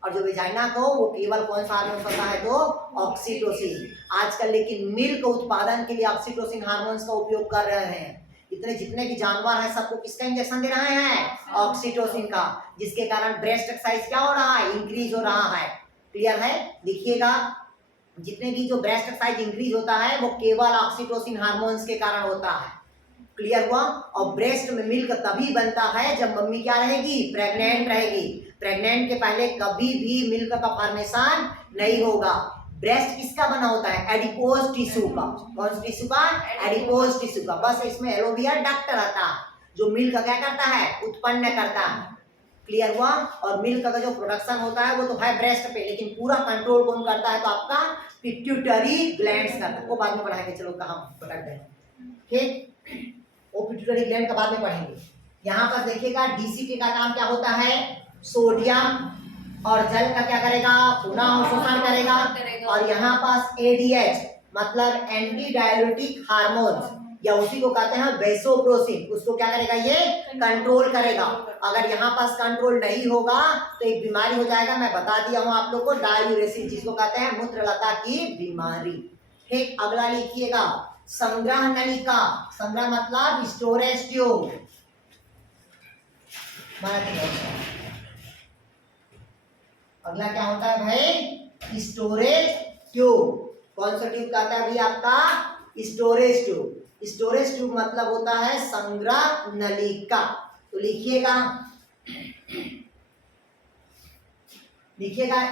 और जो वेजाइना को वो केवल कौन सा हार्मोन होता है? तो ऑक्सीटोसिन। आजकल लेकिन मिल्क उत्पादन के लिए ऑक्सीटोसिन हार्मोन्स का उपयोग कर रहे हैं। इतने जितने भी जानवर हैं सबको किसका इंजेक्शन दे रहे हैं? ऑक्सीटोसिन का, जिसके कारण ब्रेस्ट साइज क्या हो रहा है? इंक्रीज हो रहा है। क्लियर है? देखिएगा, जितने भी जो ब्रेस्ट साइज इंक्रीज होता है वो केवल ऑक्सीटोसिन हार्मोन्स के कारण होता है। क्लियर हुआ? और ब्रेस्ट में मिल्क तभी बनता है जब मम्मी क्या रहेगी? प्रेग्नेंट रहेगी। प्रेग्नेंट के पहले कभी भी मिल्क का फॉर्मेशन नहीं होगा। ब्रेस्ट किसका बना होता है? एडिपोज टिश्यू का। कौन सा टिश्यू का? एडिपोज टिश्यू का। बस इसमें एलोवियर डक्ट रहता है जो मिल्क क्या करता है? उत्पन्न करता है। क्लियर हुआ? और मिल्क का जो प्रोडक्शन होता है वो तो है ब्रेस्ट पे, लेकिन पूरा कंट्रोल कौन करता है? तो आपका पिट्यूटरी ग्लैंड्स करता है। वो बाद में पढ़ाएंगे, चलो कहाँ पकड़ गए। ठीक। वो पिट्यूटरी ग्लैंड का बाद में पढ़ेंगे। यहाँ पर देखिएगा DCT का काम क्या होता है? सोडियम और जल का क्या करेगा? पुनः अवशोषण करेगा। और यहाँ पास ADH मतलब एंटी डाययूरेटिक हार्मोन्स, या उसी को कहते हैं वेसोप्रोसिन, उसको क्या करेगा? ये कंट्रोल करेगा। अगर यहाँ पास कंट्रोल नहीं होगा तो एक बीमारी हो जाएगा, मैं बता दिया हूँ आप लोग को, डायूरेसिस, जिसको कहते हैं मूत्रलता की बीमारी। ठीक। अगला लिखिएगा संग्रह नलिका। संग्रह मतलब स्टोरेज ट्यूब। अगला क्या होता है भाई? Storage tube. कौन सा ट्यूब कहता है भाई? आपका स्टोरेज ट्यूब। स्टोरेज ट्यूब मतलब होता है संग्रह नलिका। तो लिखिएगा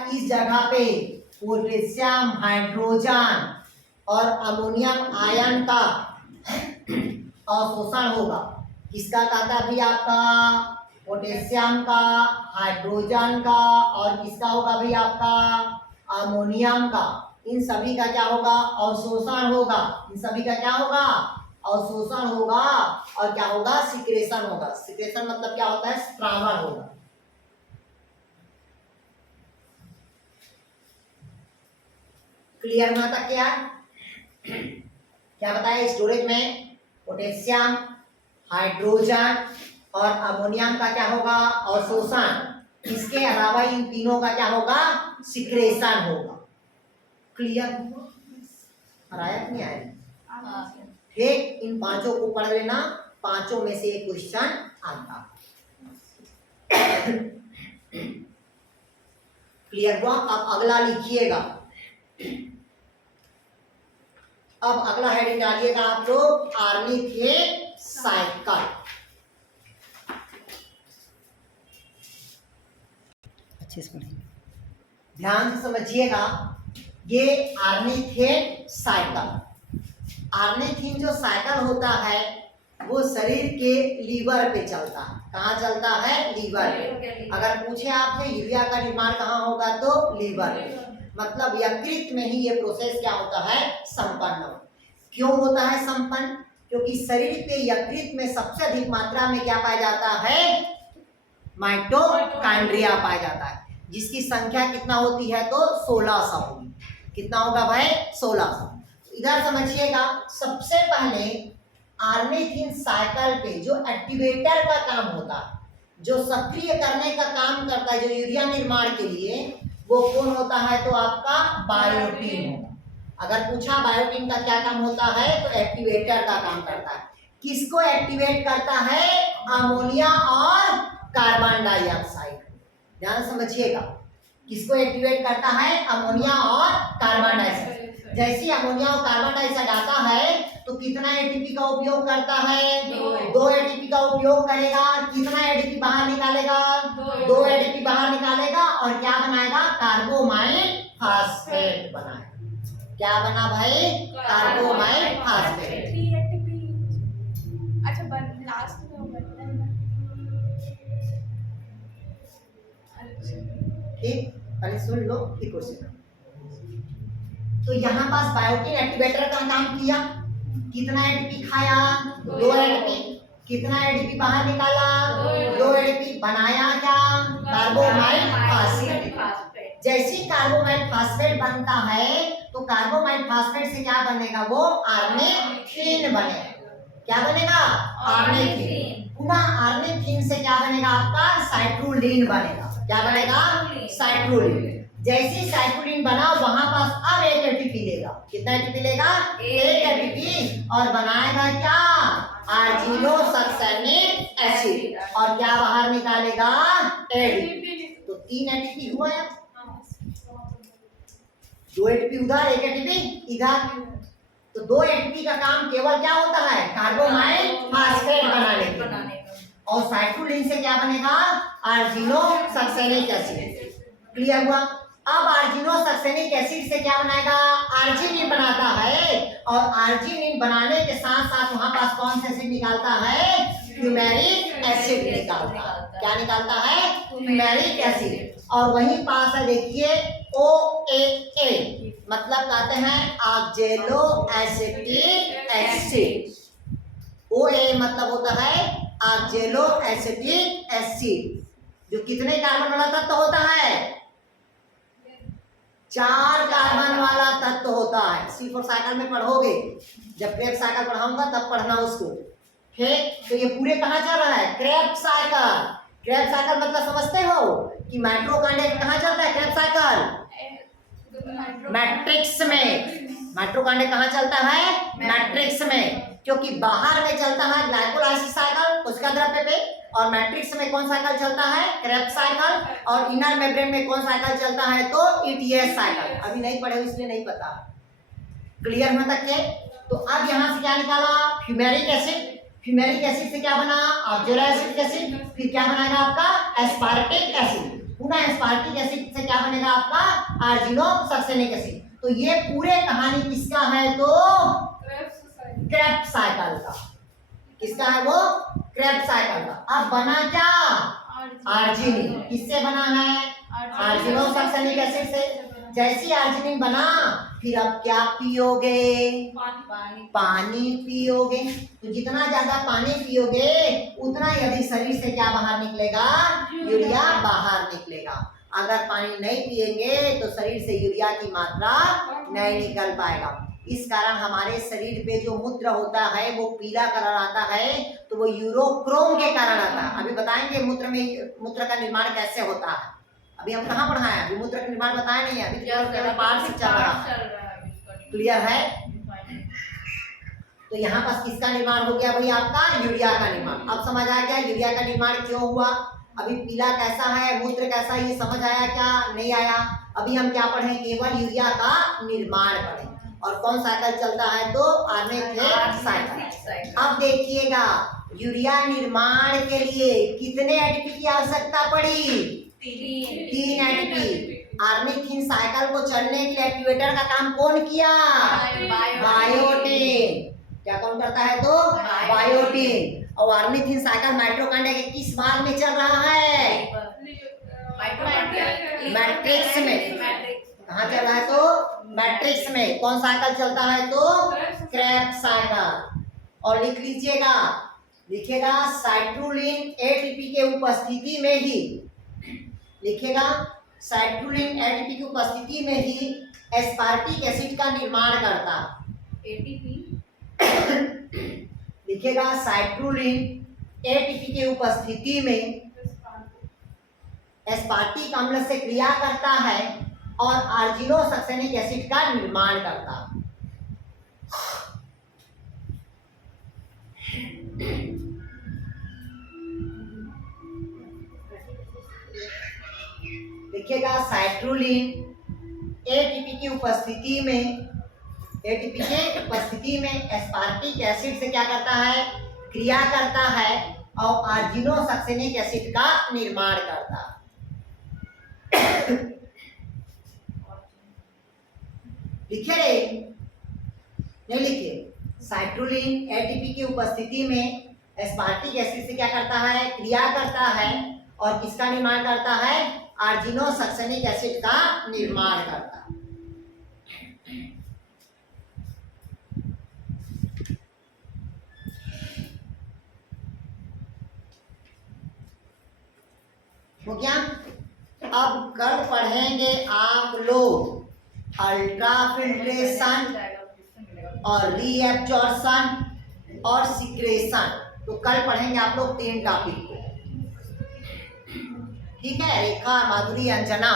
इस जगह पे पोटेशियम, हाइड्रोजन और अमोनियम आयन का अवशोषण होगा। किसका कहता है भाई? आपका पोटेशियम का, हाइड्रोजन का, और किसका होगा भाई? आपका अमोनियम का। इन सभी का क्या होगा, अवशोषण होगा। इन सभी का क्या होगा, अवशोषण होगा। और क्या होगा, सिक्रेशन होगा। सिक्रेशन मतलब क्या होता है, स्त्रावन होगा। क्लियर हुआ तक क्या क्या बताया, स्टोरेज में पोटेशियम, हाइड्रोजन और अमोनियम का क्या होगा, अवशोषण। इसके अलावा इन तीनों का क्या होगा, सिक्रेशन होगा। क्लियर आया कि नहीं आया? फिर इन पांचों को पढ़ लेना, पांचों में से एक क्वेश्चन आता। क्लियर हुआ? अब अगला लिखिएगा। अब अगला हेडिंग डालिएगा आप लोग, ऑर्निथेन साइकिल। अच्छे से पढ़िए, ध्यान से समझिएगा। ये ऑर्निथेन साइकिल, ऑर्निथेन जो साइकिल होता है वो शरीर के लीवर पे चलता है। कहाँ चलता है, लीवर पे। अगर पूछे आपसे यूरिया का निर्माण कहाँ होगा, तो लीवर पे। मतलब यकृत में ही ये प्रोसेस क्या होता है, संपन्न हो। क्यों होता है संपन्न? क्योंकि शरीर पे यकृत में सबसे अधिक मात्रा में क्या पाया जाता है, माइटोकॉन्ड्रिया पाया जाता है, जिसकी संख्या कितना होती है, तो 1600 होगी। कितना होगा भाई, 1600। इधर समझिएगा, सबसे पहले ऑर्निथेन साइकिल पे जो एक्टिवेटर का काम होता है, जो सक्रिय करने का काम करता है, जो यूरिया निर्माण के लिए, वो कौन होता है, तो आपका बायोटीन होगा। अगर पूछा बायोटीन का क्या काम होता है, तो एक्टिवेटर का काम करता है। किसको एक्टिवेट करता है, अमोनिया और कार्बन डाइऑक्साइड। ध्यान समझिएगा, किसको एक्टिवेट करता है, अमोनिया और कार्बन डाइऑक्साइड। जैसे अमोनिया और कार्बन डाइऑक्साइड आता है तो कितना एटीपी का उपयोग करता है, 2 एटीपी का उपयोग करेगा। कितना एटीपी बाहर निकालेगा, 2 एटीपी बाहर निकालेगा और क्या बनाएगा, कार्बोमाइल फास्फेट बनाएगा। क्या बना भाई, कार्बोमाइल फास्फेट। 3 ATP। अच्छा लास्ट में होगा। ठीक, पहले सुन लो फिर क्वेश्चन। तो यहाँ पास बायोटीन एक्टिवेटर का काम किया, कितना एटीपी खाया, 2 एटीपी। कितना एटीपी बाहर निकाला, 2 एटीपी। बनाया क्या, कार्बोमाइल फास्फेट। जैसे कार्बोमाइल फास्फेट बनता है तो कार्बोमाइल फास्फेट से क्या बनेगा, वो ऑर्निथेन बनेगा। क्या बनेगा, ऑर्निथेन। पुनः ऑर्निथेन से क्या बनेगा, आपका साइट्रोलिन बनेगा। क्या बनेगा, साइट्रोलिन। जैसे साइट्रोलिन बना, वहां पास अब 1 एटीपी लेगा। कितना एटीपी लेगा, 1 एटीपी। और बनाएगा क्या, आर्जिनोसक्सेनिक एसिड। और क्या बाहर निकालेगा, एटीपी। तो 3 एटीपी हुआ है, 2 एटीपी उधर, 1 एटीपी इधर। तो 2 एटीपी का काम केवल क्या होता है, कार्बोमाइल फास्फेट बनाने का। और साइट्रोलिन से क्या बनेगा, आर्जिनोसक्सेनिक एसिड। क्लियर हुआ? अब आर्जिनोसक्सेनिक एसिड से क्या बनाएगा, आर्जिनिन बनाता है। और आर्जिनिन बनाने के साथ साथ वहां पास कौन सा एसिड निकालता है, फ्यूमेरिक एसिड निकालता है। क्या निकालता है, फ्यूमेरिक एसिड। और वहीं पास है देखिए OAA, मतलब कहते हैं ऑक्जेलो एसिटिक एसिड। OAA मतलब होता है ऑक्जेलो एसिटिक एसिड, जो कितने कार्बन वाला तत्व होता है, 4 कार्बन वाला तत्व होता है। C4 साइकिल में पढ़ोगे, जब क्रेब्स साइकिल पढ़ाऊंगा तब पढ़ना उसको। ठीक, तो ये पूरे कहाँ चल रहा है, क्रेब्स साइकिल। क्रेब्स साइकिल मतलब समझते हो कि माइटोकॉन्ड्रिया कहाँ चलता है, क्रेब्स साइकिल मैट्रिक्स में। माइटोकॉन्ड्रिया कहाँ चलता है, मैट्रिक्स में। क्योंकि बाहर में चलता है ग्लाइकोलाइसिस साइकिल, उसका द्रव्य पे। और मैट्रिक्स में कौन साइकिल चलता है, क्रेब्स साइकिल। और इनर मेम्ब्रेन में कौन साइकिल चलता है, तो ETS साइकिल। अभी नहीं पढ़े इसलिए नहीं पता। क्लियर हुआ तक के? तो अब यहाँ से क्या निकाला, फ्यूमेरिक एसिड। फ्यूमेरिक एसिड से क्या बना, ऑक्जेलो एसिटिक एसिड। फिर क्या बनाएगा आपका, एस्पार्टिक एसिड। पुनः एस्पार्टिक एसिड से क्या बनेगा आपका, आर्जिनोसक्सेनिक एसिड। तो ये पूरे कहानी किसका है, तो क्रेब्स साइकिल का। किसका है वो, क्रेब्स साइकिल का। अब बना क्या, आर्जिनिन। किससे बना है, आर्जिनोसक्सेनिक एसिड से। जैसे आर्जिनिन बना फिर अब क्या पियोगे? पानी पियोगे। तो जितना ज्यादा पानी पियोगे उतना ही अधिक शरीर से क्या बाहर निकलेगा? यूरिया बाहर निकलेगा। अगर पानी नहीं पिएंगे तो शरीर से यूरिया की मात्रा नहीं निकल पाएगा। इस कारण हमारे शरीर पे जो मूत्र होता है वो पीला कलर आता है, तो वो यूरोक्रोम के कारण आता है। अभी बताएंगे मूत्र का निर्माण कैसे होता है। अभी हम कहाँ पढ़ाए? अभी मूत्र का निर्माण बताया नहीं है, अभी केवल पार्ट से चल रहा है। क्लियर है? तो यहाँ पर किसका निर्माण हो गया भाई? आपका यूरिया का निर्माण। अब समझ आ गया यूरिया का निर्माण क्यों हुआ। अभी पीला कैसा है, मूत्र कैसा है, ये समझ आया क्या? नहीं आया। अभी हम क्या पढ़े? केवल यूरिया का निर्माण पढ़े। और कौन साइकिल चलता है? तो आर्नेथेट साइकिल। अब देखिएगा यूरिया निर्माण के लिए कितने एटीपी की आवश्यकता पड़ी? 3 एटीपी। आर्निथिन साइकिल को चलने के लिए एक्टिवेटर का काम कौन किया? बायोटिन। क्या कौन करता है? तो बायोटिन। और आर्निथिन साइकिल माइटोकॉन्ड्रिया के किस भाग में चल रहा है? मैट्रिक्स में। कहाँ चल रहा है? तो मैट्रिक्स में। कौन साइकिल चलता है? तो क्रेब्स साइकिल। और लिख लीजिएगा, लिखेगा साइट्रुलिन एटीपी के उपस्थिति में ही, लिखेगा साइट्रुलिन एटीपी की उपस्थिति में ही एस्पार्टिक एसिड का निर्माण करता। एटीपी लिखेगा साइट्रुलिन एटीपी के उपस्थिति में एस्पार्टिक अम्ल से क्रिया करता है और आर्जिनोसक्सेनिक एसिड का निर्माण करता। लिखिएगा साइट्रुलिन एटीपी की उपस्थिति में, एटीपी के उपस्थिति में एस्पार्टिक एसिड से क्या करता है? क्रिया करता है और आर्जिनोसक्सेनिक एसिड का निर्माण करता। लिखे रे? नहीं लिखे? साइट्रुलिन एटीपी की उपस्थिति में एस्पार्टिक एसिड से क्या करता है? क्रिया करता है और किसका निर्माण करता है? आर्जिनोसक्सेनिक एसिड का निर्माण करता। हो गया? अब कल पढ़ेंगे आप लोग अल्ट्राफिल्ट्रेशन और रीएब्जॉर्प्शन और सिक्रेशन। तो कल पढ़ेंगे आप लोग 3 टॉपिक को। ठीक है? रेखा, माधुरी, अंजना